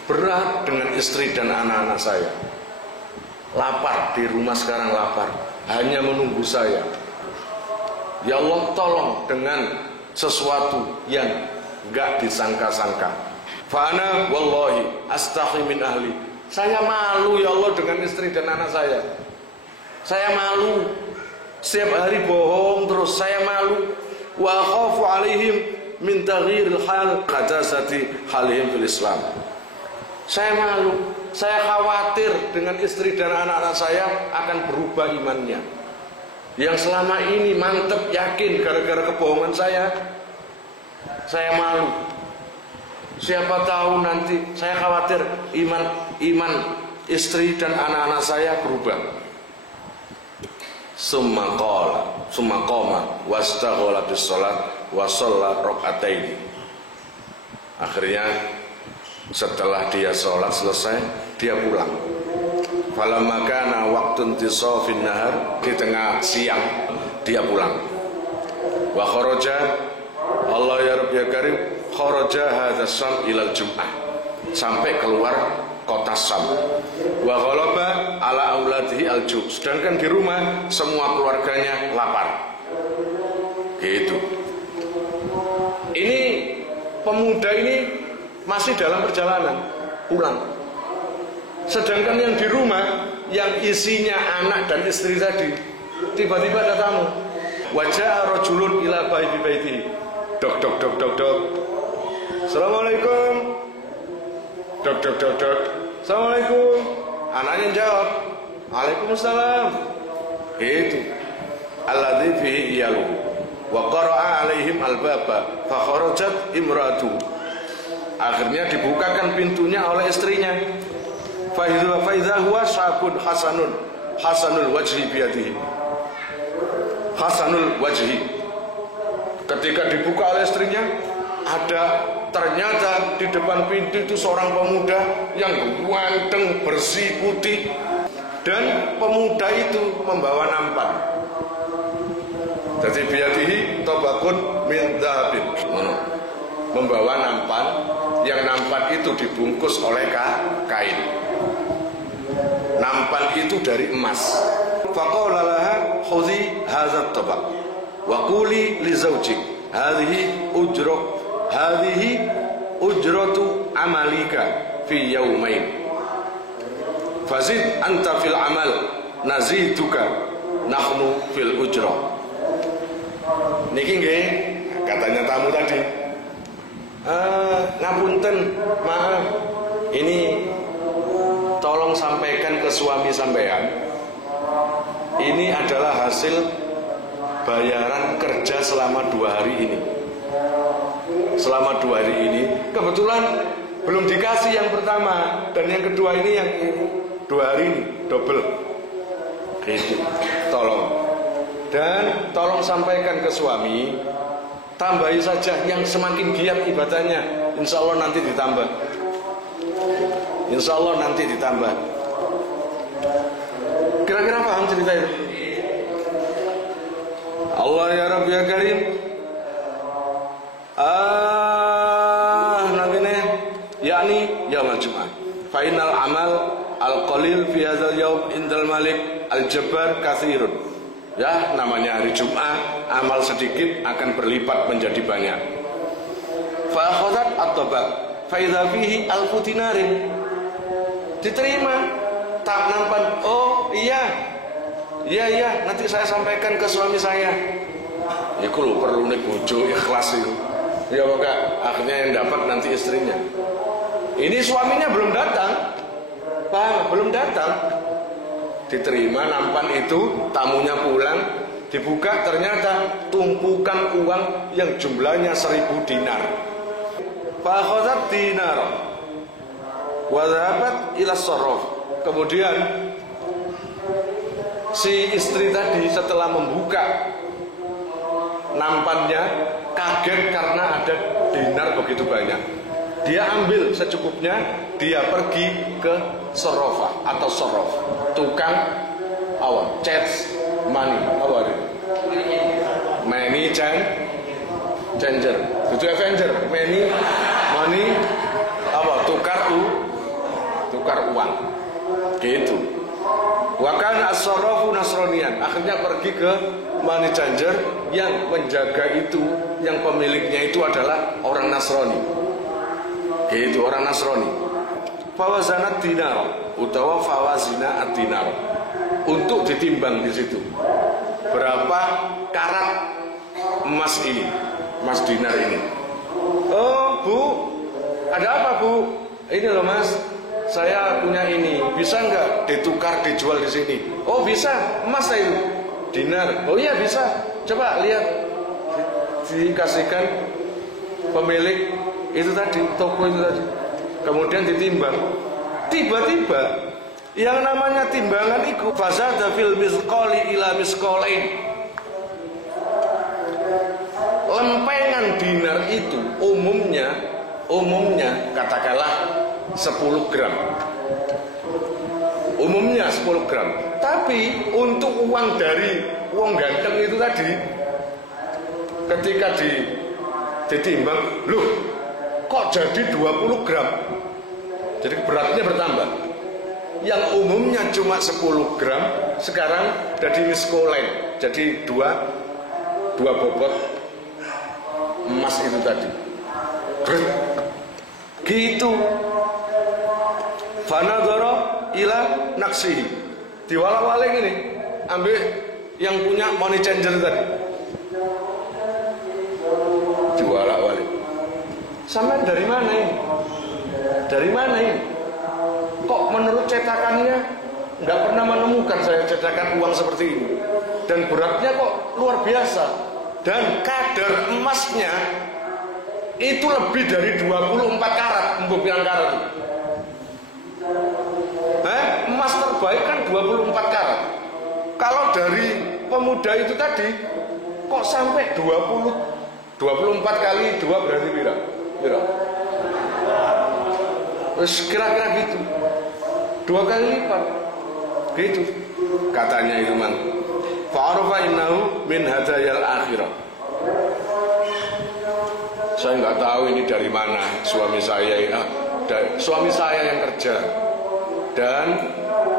berat dengan istri dan anak-anak saya. Lapar, di rumah sekarang lapar, hanya menunggu saya. Ya Allah, tolong dengan sesuatu yang gak disangka-sangka. Fa'ana wallahi astahi min ahli. Saya malu ya Allah dengan istri dan anak saya. Saya malu. Setiap hari bohong terus, saya malu. Wa khafu alaihim min taghyiril hal qadasati halihim fil Islam. Saya malu, saya khawatir dengan istri dan anak-anak saya akan berubah imannya. Yang selama ini mantep yakin gara-gara kebohongan saya malu. Siapa tahu nanti, saya khawatir iman istri dan anak-anak saya berubah. Summa qama wastaghala bis salat wa shalla rakaatain. Akhirnya setelah dia sholat selesai, dia pulang. Falamma kana waqtun tisafin nahar, di tengah siang dia pulang. Wa kharaja, Allah ya Rabb ya Karim, kharaja hadza Syam ilal Jum'ah, sampai keluar kota Syam. Wa ghalaba ala auladihi al-ju', sedangkan di rumah semua keluarganya lapar. Gitu. Ini pemuda ini masih dalam perjalanan pulang. Sedangkan yang di rumah, yang isinya anak dan istri tadi, tiba-tiba ada tamu. Wajah rajulun ila baiti. Dok. Assalamualaikum. Dok. Assalamualaikum. Anaknya jawab, Waalaikumsalam. Itu alladzi fihi iyalu. Wa qara'a alaihim albaba fa kharajat imratu. Akhirnya dibukakan pintunya oleh istrinya. Fa idza huwa syabun hasanul wajhi biyadihi. Hasanul wajhi. Ketika dibuka oleh istrinya, ada ternyata di depan pintu itu seorang pemuda yang ganteng, bersih, putih, dan pemuda itu membawa nampan. Jadi biyadihi tabakun min dhahabin. Membawa nampan, yang nampan itu dibungkus oleh kain. Nampan itu dari emas. faqala laha khudhi hadha at-tabaq wa quli li zawjik hadhihi ujratu amalika fi yawmain fazid anta fil amal naziduka nahnu fil ujrah. Niki nggih katanya tamu tadi, ngapunten, maaf, ini tolong sampaikan ke suami sampean, ini adalah hasil bayaran kerja selama 2 hari ini. Selama 2 hari ini kebetulan belum dikasih yang pertama, dan yang kedua ini yang 2 hari ini double gitu. Tolong sampaikan ke suami, tambahi saja yang semakin giat ibadahnya, insya Allah nanti ditambah. Insya Allah nanti ditambah. Kira-kira paham cerita itu? Allah ya Rabbi ya Karim. Nanti nih, yakni yaumul Jum'ah. Fainal amal al-qalil fi hadzal yaum indal Malik al-Jabbar katsirun. Ya, namanya hari Jumat, amal sedikit akan berlipat menjadi banyak. Fa akhadhat at-tabaq fa idza fihi alfu dinarin. Diterima, tak nampan. Oh iya, nanti saya sampaikan ke suami saya. Iku lho perlu nek bojo ikhlas itu. Ya maka akhirnya yang dapat nanti istrinya. Ini suaminya belum datang. Paham? Belum datang. Diterima, nampan itu, tamunya pulang, dibuka ternyata tumpukan uang yang jumlahnya 1000 dinar. Fa akhadhat dinar wa dhahabat ila sarraf. Kemudian si istri tadi setelah membuka nampannya kaget karena ada dinar begitu banyak. Dia ambil secukupnya, dia pergi ke sorofah atau sorof, tukang change money, money changer, itu Avenger, money tukar uang, gitu. Wakan as-sorofu nasronian, akhirnya pergi ke money changer yang menjaga itu, yang pemiliknya itu adalah orang Nasrani. Itu orang Nasrani. Fawazanat dinar utawa fawazina ad-dinar, untuk ditimbang di situ berapa karat emas ini, emas dinar ini. Oh Bu, ada apa Bu? Ini loh Mas, saya punya ini, bisa nggak ditukar dijual di sini? Oh bisa, emas itu dinar. Oh iya bisa, coba lihat, dikasihkan pemilik itu tadi, toko itu tadi, kemudian ditimbang. Tiba-tiba yang namanya timbangan itu fazada fil misqali ila misqalain. Lempengan dinar itu umumnya katakanlah 10 gram. Umumnya 10 gram. Tapi untuk uang dari uang ganteng itu tadi, ketika ditimbang, loh kok jadi 20 gram. Jadi beratnya bertambah. Yang umumnya cuma 10 gram sekarang jadi miskolen, jadi dua bobot emas itu tadi. Gitu. Fanadhara ila naksihi. Diwala-wali ini, ambil yang punya money changer tadi. Diwala-wali. Sampai dari mana ini? Dari mana ini? Kok menurut cetakannya nggak pernah menemukan saya cetakan uang seperti ini. Dan beratnya kok luar biasa. Dan kadar emasnya itu lebih dari 24 karat. Mbok bilang karat itu. Emas terbaik kan 24 karat. Kalau dari pemuda itu tadi kok sampai 24 kali 2 berarti berapa? Terus kira-kira gitu, 2 kali lipat, gitu katanya itu man. Fa'arafa innahu min hadayal akhirah. Saya nggak tahu ini dari mana suami saya yang kerja, dan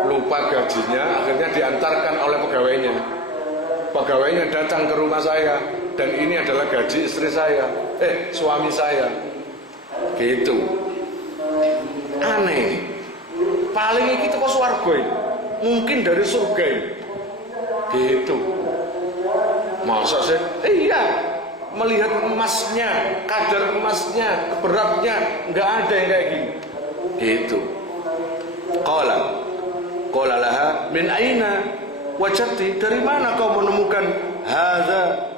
lupa gajinya, akhirnya diantarkan oleh pegawainya. Pegawainya datang ke rumah saya, dan ini adalah gaji istri saya, suami saya. Gitu. Aneh ini. Paling iki teko swarga iki. Mungkin dari surga ini. Gitu. Masa sih? Iya. Melihat emasnya, kadar emasnya, beratnya, nggak ada yang kayak gini. Gitu. Qala laha min aina wajadti, dari mana kau menemukan hadza?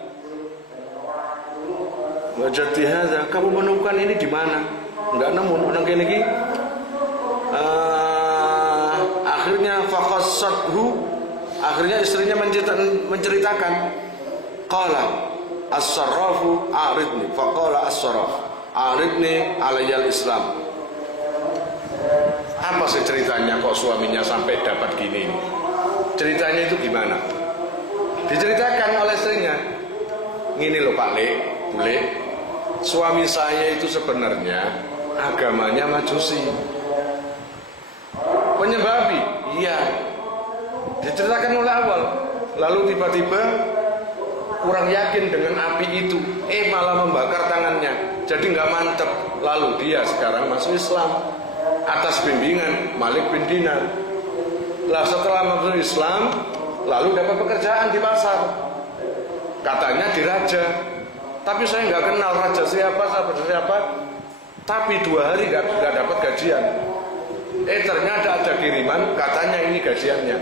Wajadti hadza, kamu menemukan ini di mana? Enggak nemu nang kene iki. Akhirnya faqassathu, akhirnya istrinya menceritakan. Qala as-sarrafu a'ridni, faqala as-sarraf a'ridni alayyal Islam. Apa sih ceritanya kok suaminya sampai dapat gini? Ceritanya itu gimana? Diceritakan oleh istrinya. Ngini loh Pak Le, Bule, suami saya itu sebenarnya agamanya Majusi. Penyembabi, iya. Diceritakan oleh awal. Lalu tiba-tiba kurang yakin dengan api itu, malah membakar tangannya, jadi nggak mantep. Lalu dia sekarang masuk Islam atas bimbingan Malik bin Dinar. Lah setelah masuk Islam, lalu dapat pekerjaan di pasar. Katanya di raja, tapi saya nggak kenal raja siapa. Tapi 2 hari nggak dapat gajian. Ternyata ada kiriman, katanya ini gajiannya.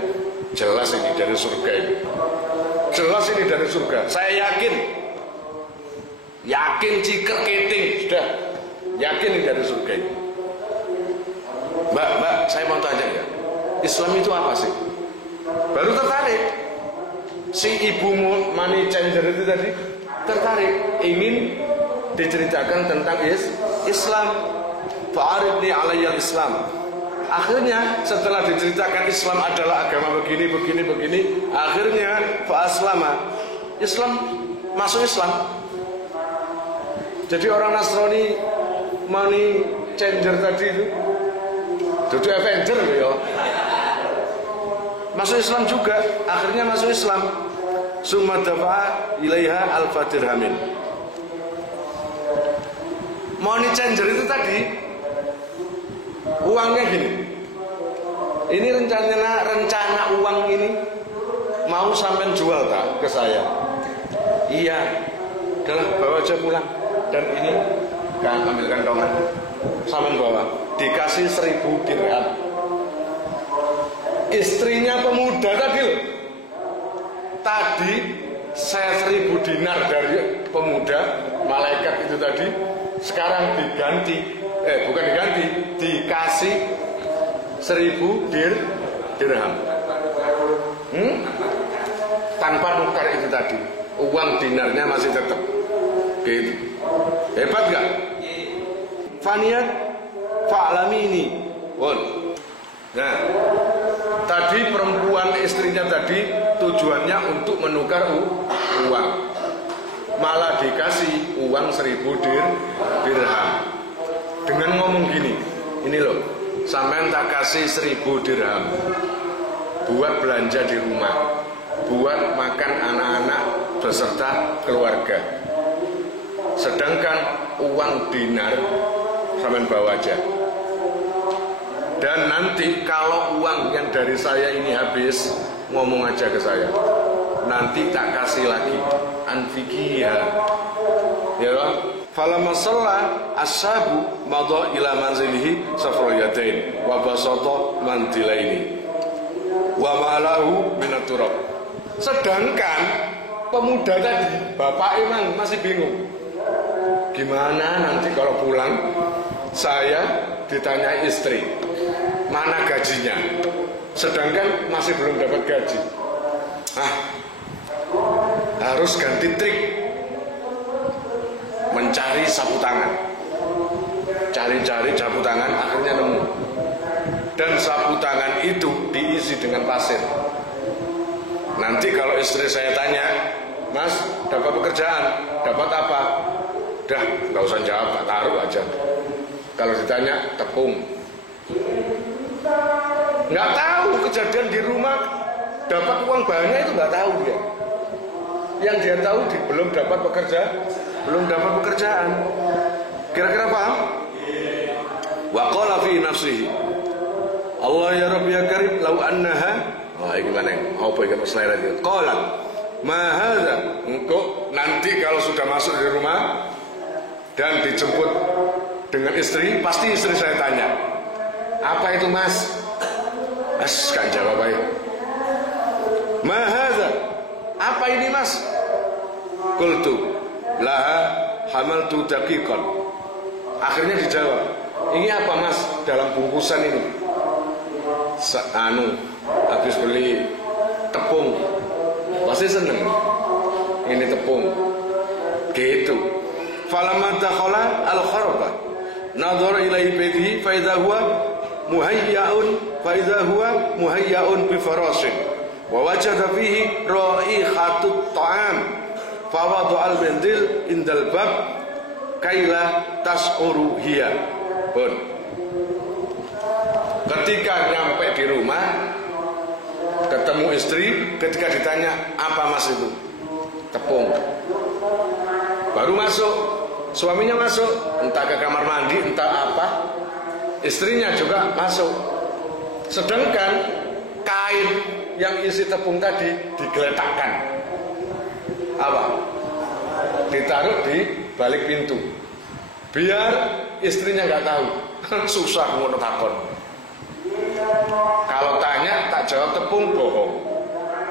Jelas ini dari surga ini. Jelas ini dari surga. Saya yakin ciker keting, sudah yakin ini dari surga ini. Mbak, saya mau tanya ya, Islam itu apa sih? Baru tertarik. Si ibu money changer itu tadi tertarik, ingin diceritakan tentang Islam. Fa'aridni alayyal Islam. Akhirnya setelah diceritakan Islam adalah agama begini, akhirnya fa'aslama, Islam, masuk Islam. Jadi orang Nasrani money changer tadi itu duduk Avenger ya, masuk Islam juga, akhirnya masuk Islam. Summa dafa'a ilaiha alfa dirhamin. Money changer itu tadi uangnya gini. Ini rencana uang ini mau sampean jual tak ke saya? Iya. Udah bawa aja pulang. Dan ini kan ambil kantongan. Sampean bawa. Dikasih 1000 dirham. Istrinya pemuda tadi loh. Tadi saya 1000 dinar dari pemuda malaikat itu tadi, sekarang diganti. Bukan diganti, dikasih 1000 dirham. Tanpa nukar itu tadi, uang dinarnya masih tetap. Gitu. Hebat gak? Faniyat fa'alamini. Nah, tadi perempuan istrinya tadi tujuannya untuk menukar uang, malah dikasih uang 1000 dirham. Dengan ngomong gini, ini loh, sampean tak kasih 1000 dirham buat belanja di rumah, buat makan anak-anak beserta keluarga. Sedangkan uang dinar sampean bawa aja. Dan nanti kalau uang yang dari saya ini habis, ngomong aja ke saya. Nanti tak kasih lagi. Anfikiha. Ya kan? Falamma shalla ashabu madha ila manzilihi safrayatain wa basata mantilaini wa ma'alahu minat turab. Sedangkan pemuda tadi, bapak emang masih bingung. Gimana nanti kalau pulang saya ditanya istri, mana gajinya? Sedangkan masih belum dapat gaji. Harus ganti trik, mencari sapu tangan. Cari-cari sapu tangan, akhirnya nemu. Dan sapu tangan itu diisi dengan pasir. Nanti kalau istri saya tanya, Mas, dapat pekerjaan, dapat apa? Dah, nggak usah jawab, taruh aja. Kalau ditanya, tepung. Nggak tahu kejadian di rumah dapat uang banyak itu nggak tahu dia. Yang dia tahu belum dapat pekerjaan. Kira-kira paham? Wa qala fi nafsihi Allah ya Rabbi ya Karim lau annaha. Oh gimana? Apa yang selera itu? Qala ma hadza. Engkau nanti kalau sudah masuk di rumah dan dijemput dengan istri, pasti istri saya tanya, apa itu mas? Mas kan jawab baik. Ma hadza. Apa ini mas? Qultu laha hamaltu daqiqan. Akhirnya dijawab, ini apa mas dalam bungkusan ini? Habis beli tepung, pasti seneng. Ini tepung, gitu. Falamma dakhala al-kharba, nadhara ilaihi baitihi fa idza huwa muhayya'un bi farasin wa wajada fihi raihatut ta'am fa wada'a al-mandil indal bab kaila tas'uru hiya. Pun ketika nyampe di rumah ketemu istri, ketika ditanya apa mas itu? Tepung. Baru masuk, suaminya masuk, entah ke kamar mandi, entah apa, istrinya juga masuk. Sedangkan kain yang isi tepung tadi digeletakkan, apa? Ditaruh di balik pintu, biar istrinya nggak tahu. Susah ngono takon. Kalau tanya tak jawab tepung, bohong.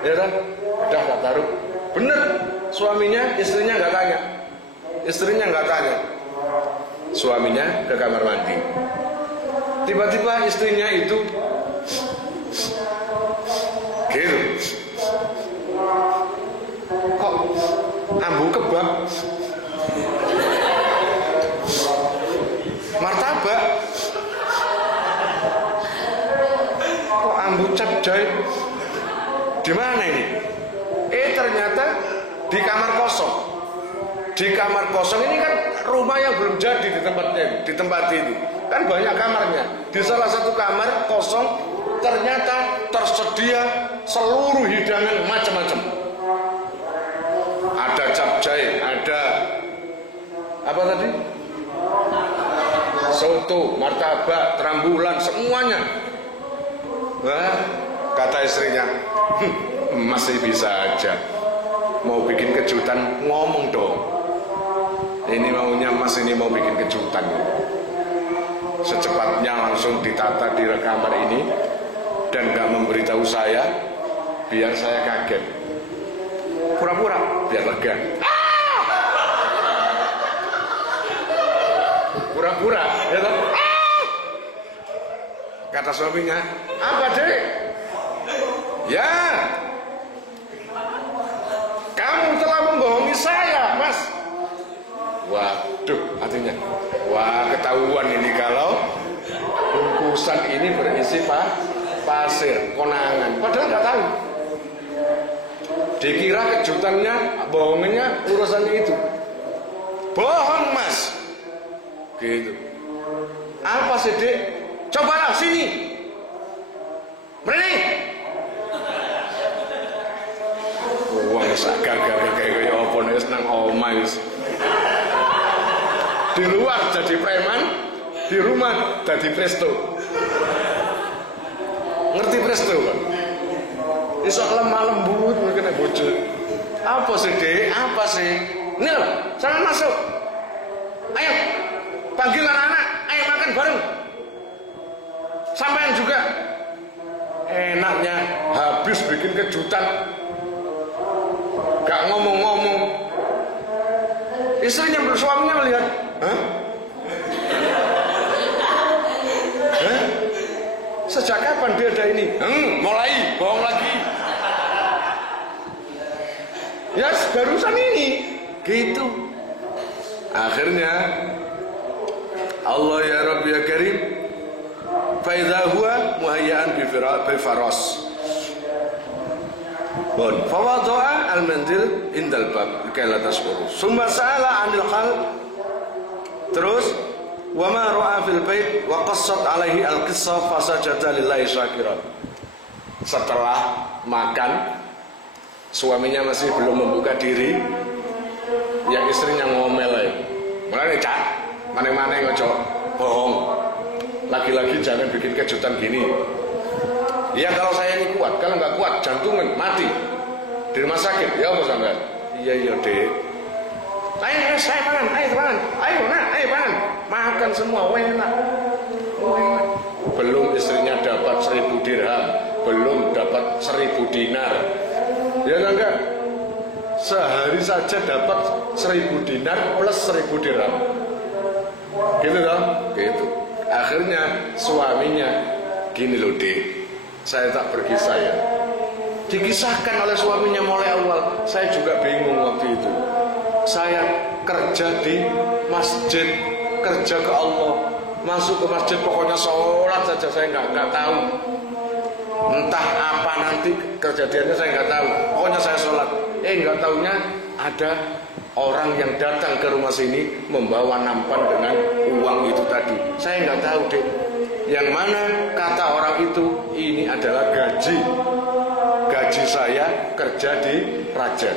Ya kan? Udah tak taruh. Bener, suaminya, istrinya nggak tanya. Istrinya nggak tanya. Suaminya ke kamar mandi. Tiba-tiba istrinya itu gitu. Kok ambu kebab? Martabak? Kok ambu capcay? Di mana ini? Ternyata di kamar kosong. Di kamar kosong ini kan rumah yang belum jadi di tempat itu. Kan banyak kamarnya. Di salah satu kamar kosong ternyata tersedia seluruh hidangan macam-macam. Ada capcay, ada apa tadi? Soto, martabak, terambulan, semuanya. Nah, kata istrinya, masih bisa aja. Mau bikin kejutan, ngomong dong. Ini maunya mas, ini mau bikin kejutan. Secepatnya langsung ditata di kamar ini dan gak memberitahu saya, biar saya kaget. Pura-pura, biar lega. Pura-pura, ya toh? Kata suaminya, apa dek? Ya, kamu telah membohongi saya, mas. Waduh, artinya, wah ketahuan ini kalau bungkusan ini berisi pasir, konangan. Padahal nggak tahu. Dikira kejutannya, bohongnya urusannya itu. Bohong mas. Gitu. Apa sih dek? Cobalah sini. Berani. Uang sagak-gagak kayak apa nih senang omah. Di luar jadi preman, di rumah jadi presto. Ngerti presto kan? Iso lemah lembut mungkin bojo. Apa sih dek? Apa sih? Ini loh, jangan masuk. Ayo, panggil anak-anak. Ayo makan bareng. Sampean juga. Enaknya habis bikin kejutan, gak ngomong-ngomong. Istrinya suaminya melihat, hah? Hah? Sejak kapan dia ada ini? Mulai bohong lagi. Ya barusan ini, gitu. Akhirnya Allah ya Rabbi ya Karim, fa idza huwa muhayya'an bi faras. Bon, fa wada'a al-mandil indal bab kala tasquru. Summa sa'ala 'anil hal. Terus wa ma ra'a fil bait wa qassat 'alaihi al-qissa fa sajada lillahi syakiran. setelah makan, suaminya masih belum membuka diri, yang istrinya ngomel ya. Mulai Cak, mana-mana ngojo bohong. Lagi-lagi jangan bikin kejutan gini. Ya kalau saya ini kuat, kalau nggak kuat jantungan mati di rumah sakit. Ya apa sampai? Iya dek. Ayo saya pangan, ayo pangan, makan semua, enak. Belum istrinya dapat 1000 dirham, belum dapat 1000 dinar. Ya enggak? Sehari saja dapat 1000 dinar plus 1000 dirham. Gitu dong? Gitu. Akhirnya suaminya gini loh dek, saya tak berkisah ya. Dikisahkan oleh suaminya mulai awal. Saya juga bingung waktu itu. Saya kerja di masjid, kerja ke Allah, masuk ke masjid pokoknya sholat saja saya nggak tahu. Entah apa nanti kejadiannya saya nggak tahu. Pokoknya saya sholat. Nggak taunya ada orang yang datang ke rumah sini membawa nampan dengan uang itu tadi. Saya nggak tahu deh. Yang mana kata orang itu ini adalah gaji saya kerja di raja.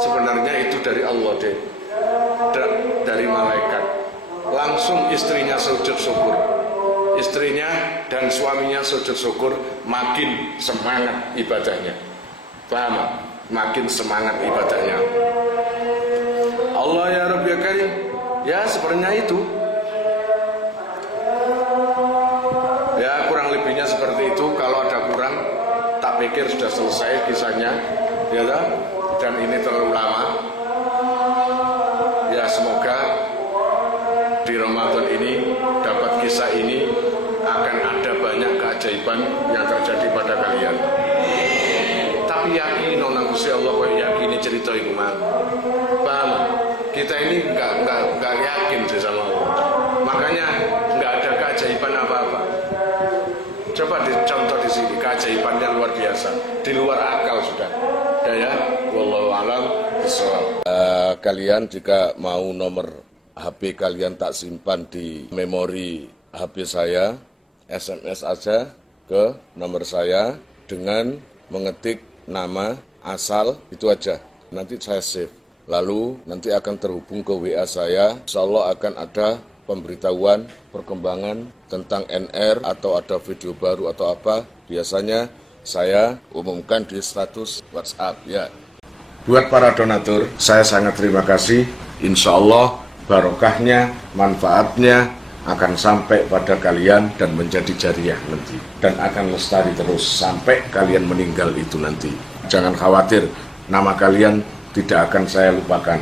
Sebenarnya itu dari Allah deh, dari malaikat. Langsung istrinya sujud syukur. Istrinya dan suaminya sujud syukur, makin semangat ibadahnya. Paham? Makin semangat ibadahnya. Allah ya Rabbi ya Karim. Ya sebenarnya itu. Ya kurang lebihnya seperti itu. Kalau ada kurang, tak pikir sudah selesai kisahnya, ya kan? Dan ini terlalu lama. Ya semoga di Ramadan ini dapat kisah ini akan ada banyak keajaiban yang terjadi pada kalian. Tapi yakin nang Gusti Allah kok yakini cerita iku mah. Paham? Kita ini enggak yakin sih sama Allah. Makanya enggak ada keajaiban apa-apa. Coba dicontoh di sini, keajaibannya luar biasa, di luar akal sudah. Ya, wallahu alam bishawab. Kalian jika mau nomor HP kalian tak simpan di memori HP saya, SMS aja ke nomor saya dengan mengetik nama asal itu aja. Nanti saya save. Lalu nanti akan terhubung ke WA saya. Insyaallah akan ada pemberitahuan perkembangan tentang NR atau ada video baru atau apa. Biasanya saya umumkan di status WhatsApp ya. Buat para donatur, saya sangat terima kasih. Insya Allah barokahnya, manfaatnya akan sampai pada kalian dan menjadi jariah nanti. Dan akan lestari terus sampai kalian meninggal itu nanti. Jangan khawatir, nama kalian tidak akan saya lupakan.